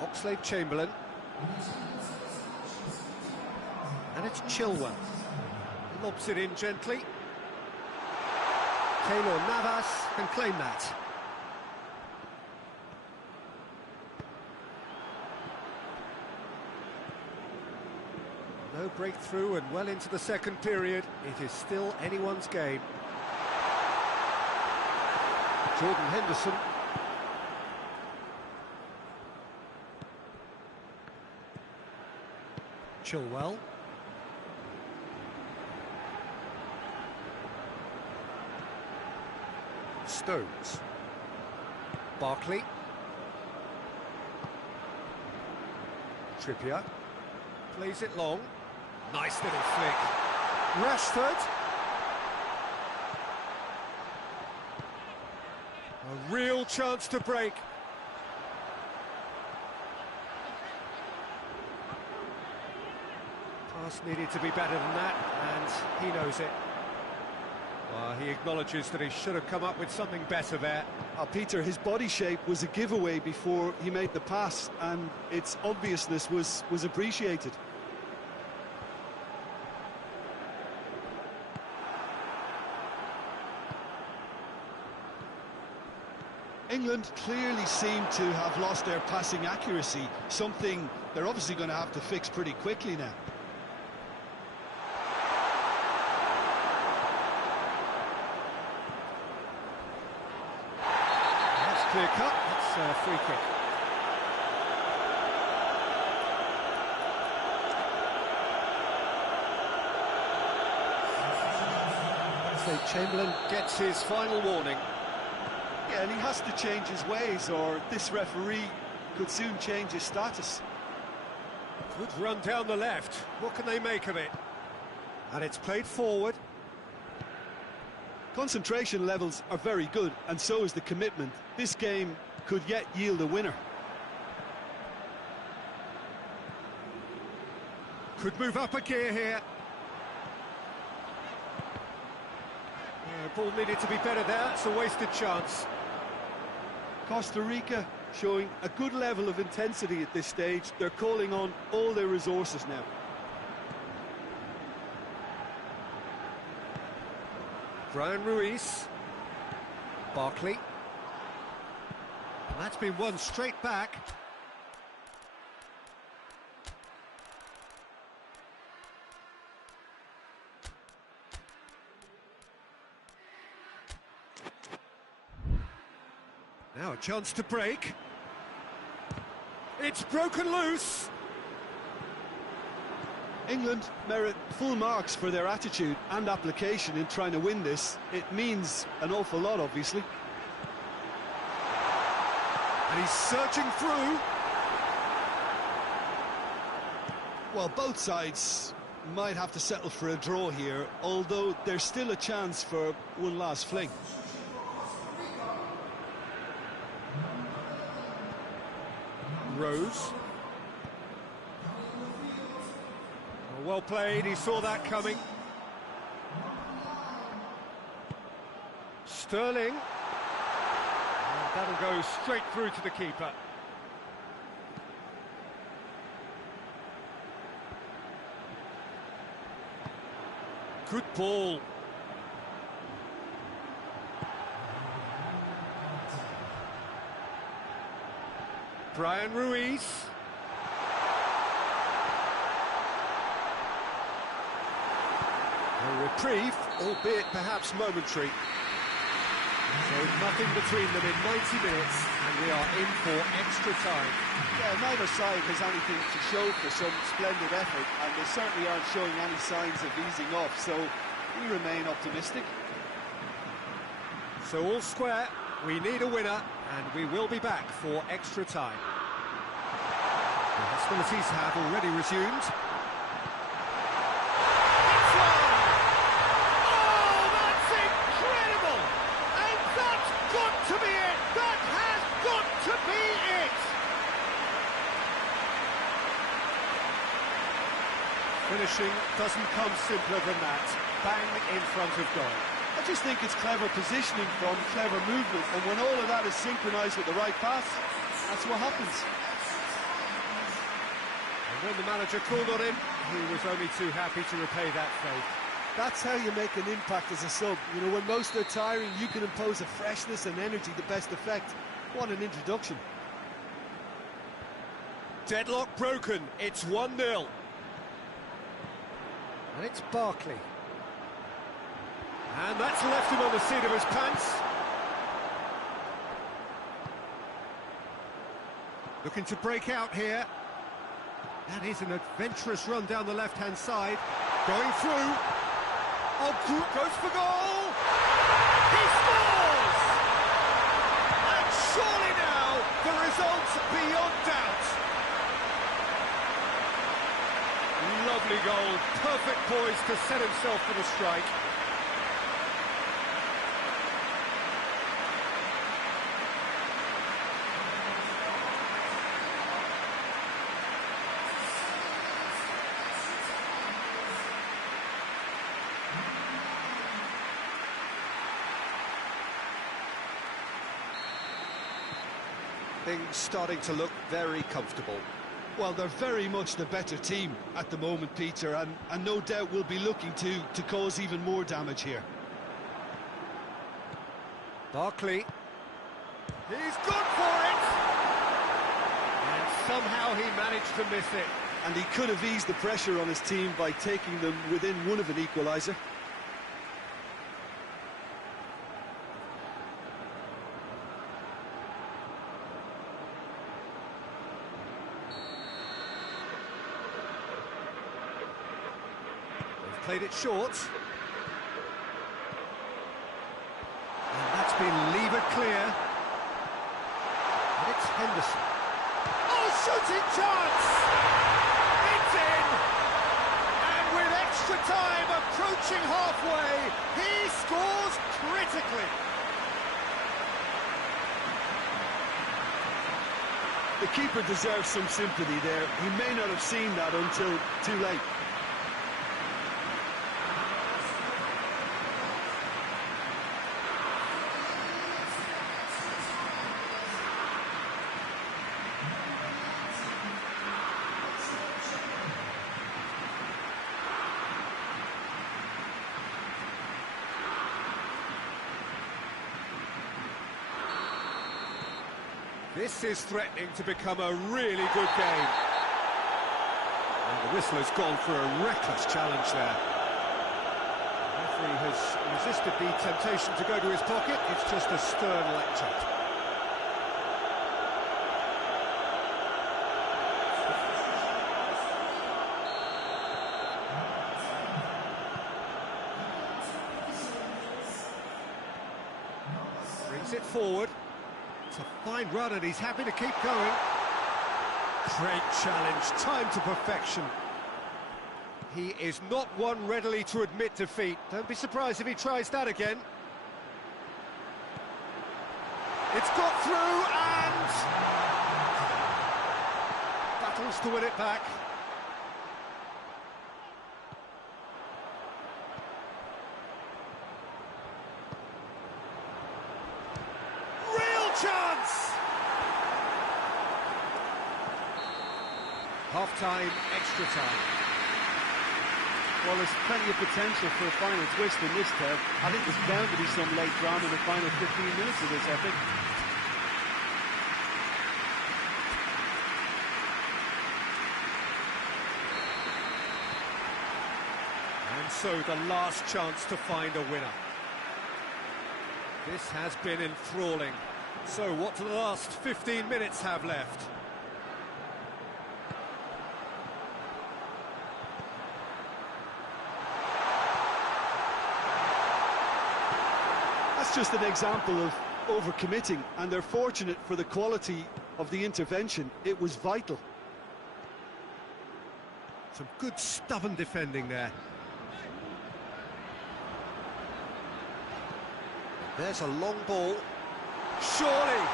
Oxlade-Chamberlain. And it's Chilwell. Lobs it in gently. Keylor Navas can claim that. No breakthrough and well into the second period. It is still anyone's game. Jordan Henderson. Chilwell. Stones. Barkley. Trippier. Plays it long. Nice little flick. Rashford. A real chance to break. Pass needed to be better than that, and he knows it. He acknowledges that he should have come up with something better there. Peter, his body shape was a giveaway before he made the pass, and its obviousness was appreciated. England clearly seem to have lost their passing accuracy, something they're obviously going to have to fix pretty quickly now. Clear cut, that's a free kick. Oxlade-Chamberlain gets his final warning. Yeah, and he has to change his ways, or this referee could soon change his status. Good run down the left. What can they make of it? And it's played forward. Concentration levels are very good, and so is the commitment. This game could yet yield a winner. Could move up a gear here. Ball needed to be better there. It's a wasted chance. Costa Rica showing a good level of intensity at this stage. They're calling on all their resources now. Brian Ruiz. Barkley. And that's been won straight back. Now a chance to break. It's broken loose. England merit full marks for their attitude and application in trying to win this. It means an awful lot, obviously. And he's surging through. Well, both sides might have to settle for a draw here, although there's still a chance for one last fling. Rose. Well played, he saw that coming. Sterling. And that'll go straight through to the keeper. Good ball. Brian Ruiz. A reprieve, albeit perhaps momentary. So nothing between them in 90 minutes, and we are in for extra time. Yeah, neither side has anything to show for some splendid effort, and they certainly aren't showing any signs of easing off, so we remain optimistic. So all square, we need a winner, and we will be back for extra time. The hostilities have already resumed. It's one! Oh, that's incredible! And that's got to be it! That has got to be it! Finishing doesn't come simpler than that. Bang in front of goal. I just think it's clever positioning from clever movement, and when all of that is synchronised with the right pass, that's what happens. And when the manager called on him, he was only too happy to repay that faith. That's how you make an impact as a sub. You know, when most are tiring, you can impose a freshness and energy to best effect. What an introduction. Deadlock broken, it's 1-0. And it's Barkley. And that's left him on the seat of his pants. Looking to break out here. That is an adventurous run down the left-hand side. Going through. Oh, goes for goal! He scores! And surely now, the result's beyond doubt. Lovely goal, perfect poise to set himself for the strike. Things starting to look very comfortable. Well, they're very much the better team at the moment, Peter, and no doubt will be looking to cause even more damage here. Barkley. He's good for it! And somehow he managed to miss it. And he could have eased the pressure on his team by taking them within one of an equaliser. Played it short. And that's been levered clear. And it's Henderson. Oh, shooting chance! It's in! And with extra time approaching halfway, he scores critically. The keeper deserves some sympathy there. He may not have seen that until too late. This is threatening to become a really good game. And the whistle has gone for a reckless challenge there. The referee has resisted the temptation to go to his pocket. It's just a stern lecture. Brings it forward. It's a fine run and he's happy to keep going. Great challenge, time to perfection. He is not one readily to admit defeat. Don't be surprised if he tries that again. It's got through and battles to win it back. Chance! Half-time, extra time. Well, there's plenty of potential for a final twist in this term. I think there's bound to be some late drama in the final 15 minutes of this, I think. And so the last chance to find a winner. This has been enthralling. So what do the last 15 minutes have left? A That's just an example of overcommitting, and they're fortunate for the quality of the intervention. It was vital. Some good stubborn defending there. There's a long ball. Surely!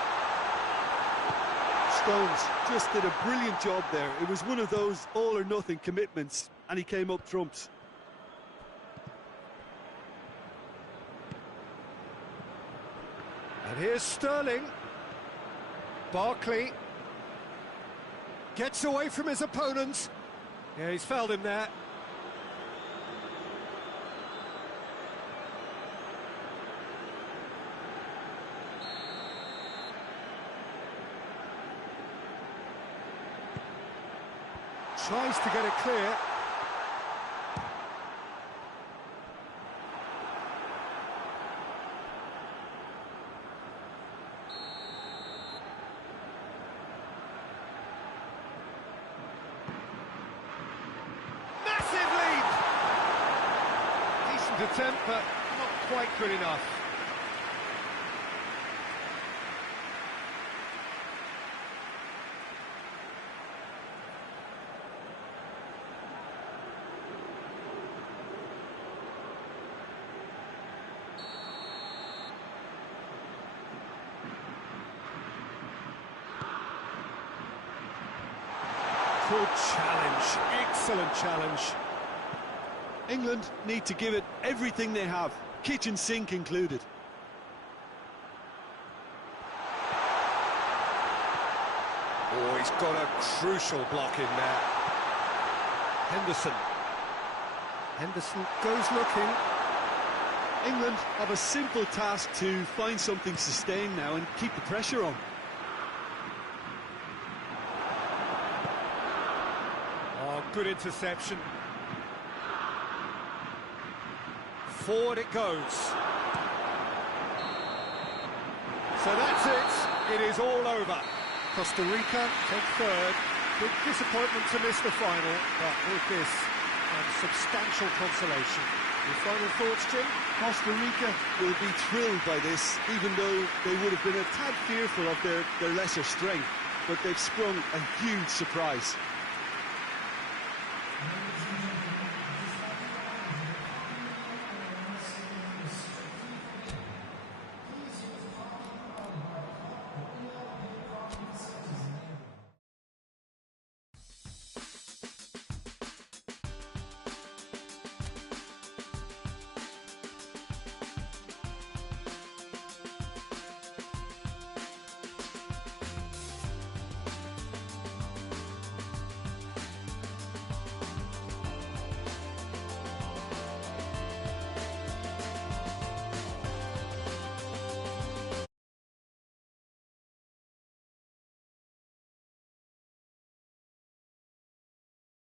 Stones just did a brilliant job there. It was one of those all-or-nothing commitments, and he came up trumps. And here's Sterling. Barkley gets away from his opponent. Yeah, he's fouled him there. Tries to get it clear. Attempt, but not quite good enough. Good challenge, excellent challenge. England need to give it everything they have, kitchen sink included. Oh, he's got a crucial block in there. Henderson. Henderson goes looking. England have a simple task to find something sustained now and keep the pressure on. Oh, good interception. Forward it goes. So that's it. It is all over. Costa Rica take third. Big disappointment to miss the final, but with this, substantial consolation. Your final thoughts, Jim? Costa Rica will be thrilled by this, even though they would have been a tad fearful of their lesser strength, but they've sprung a huge surprise.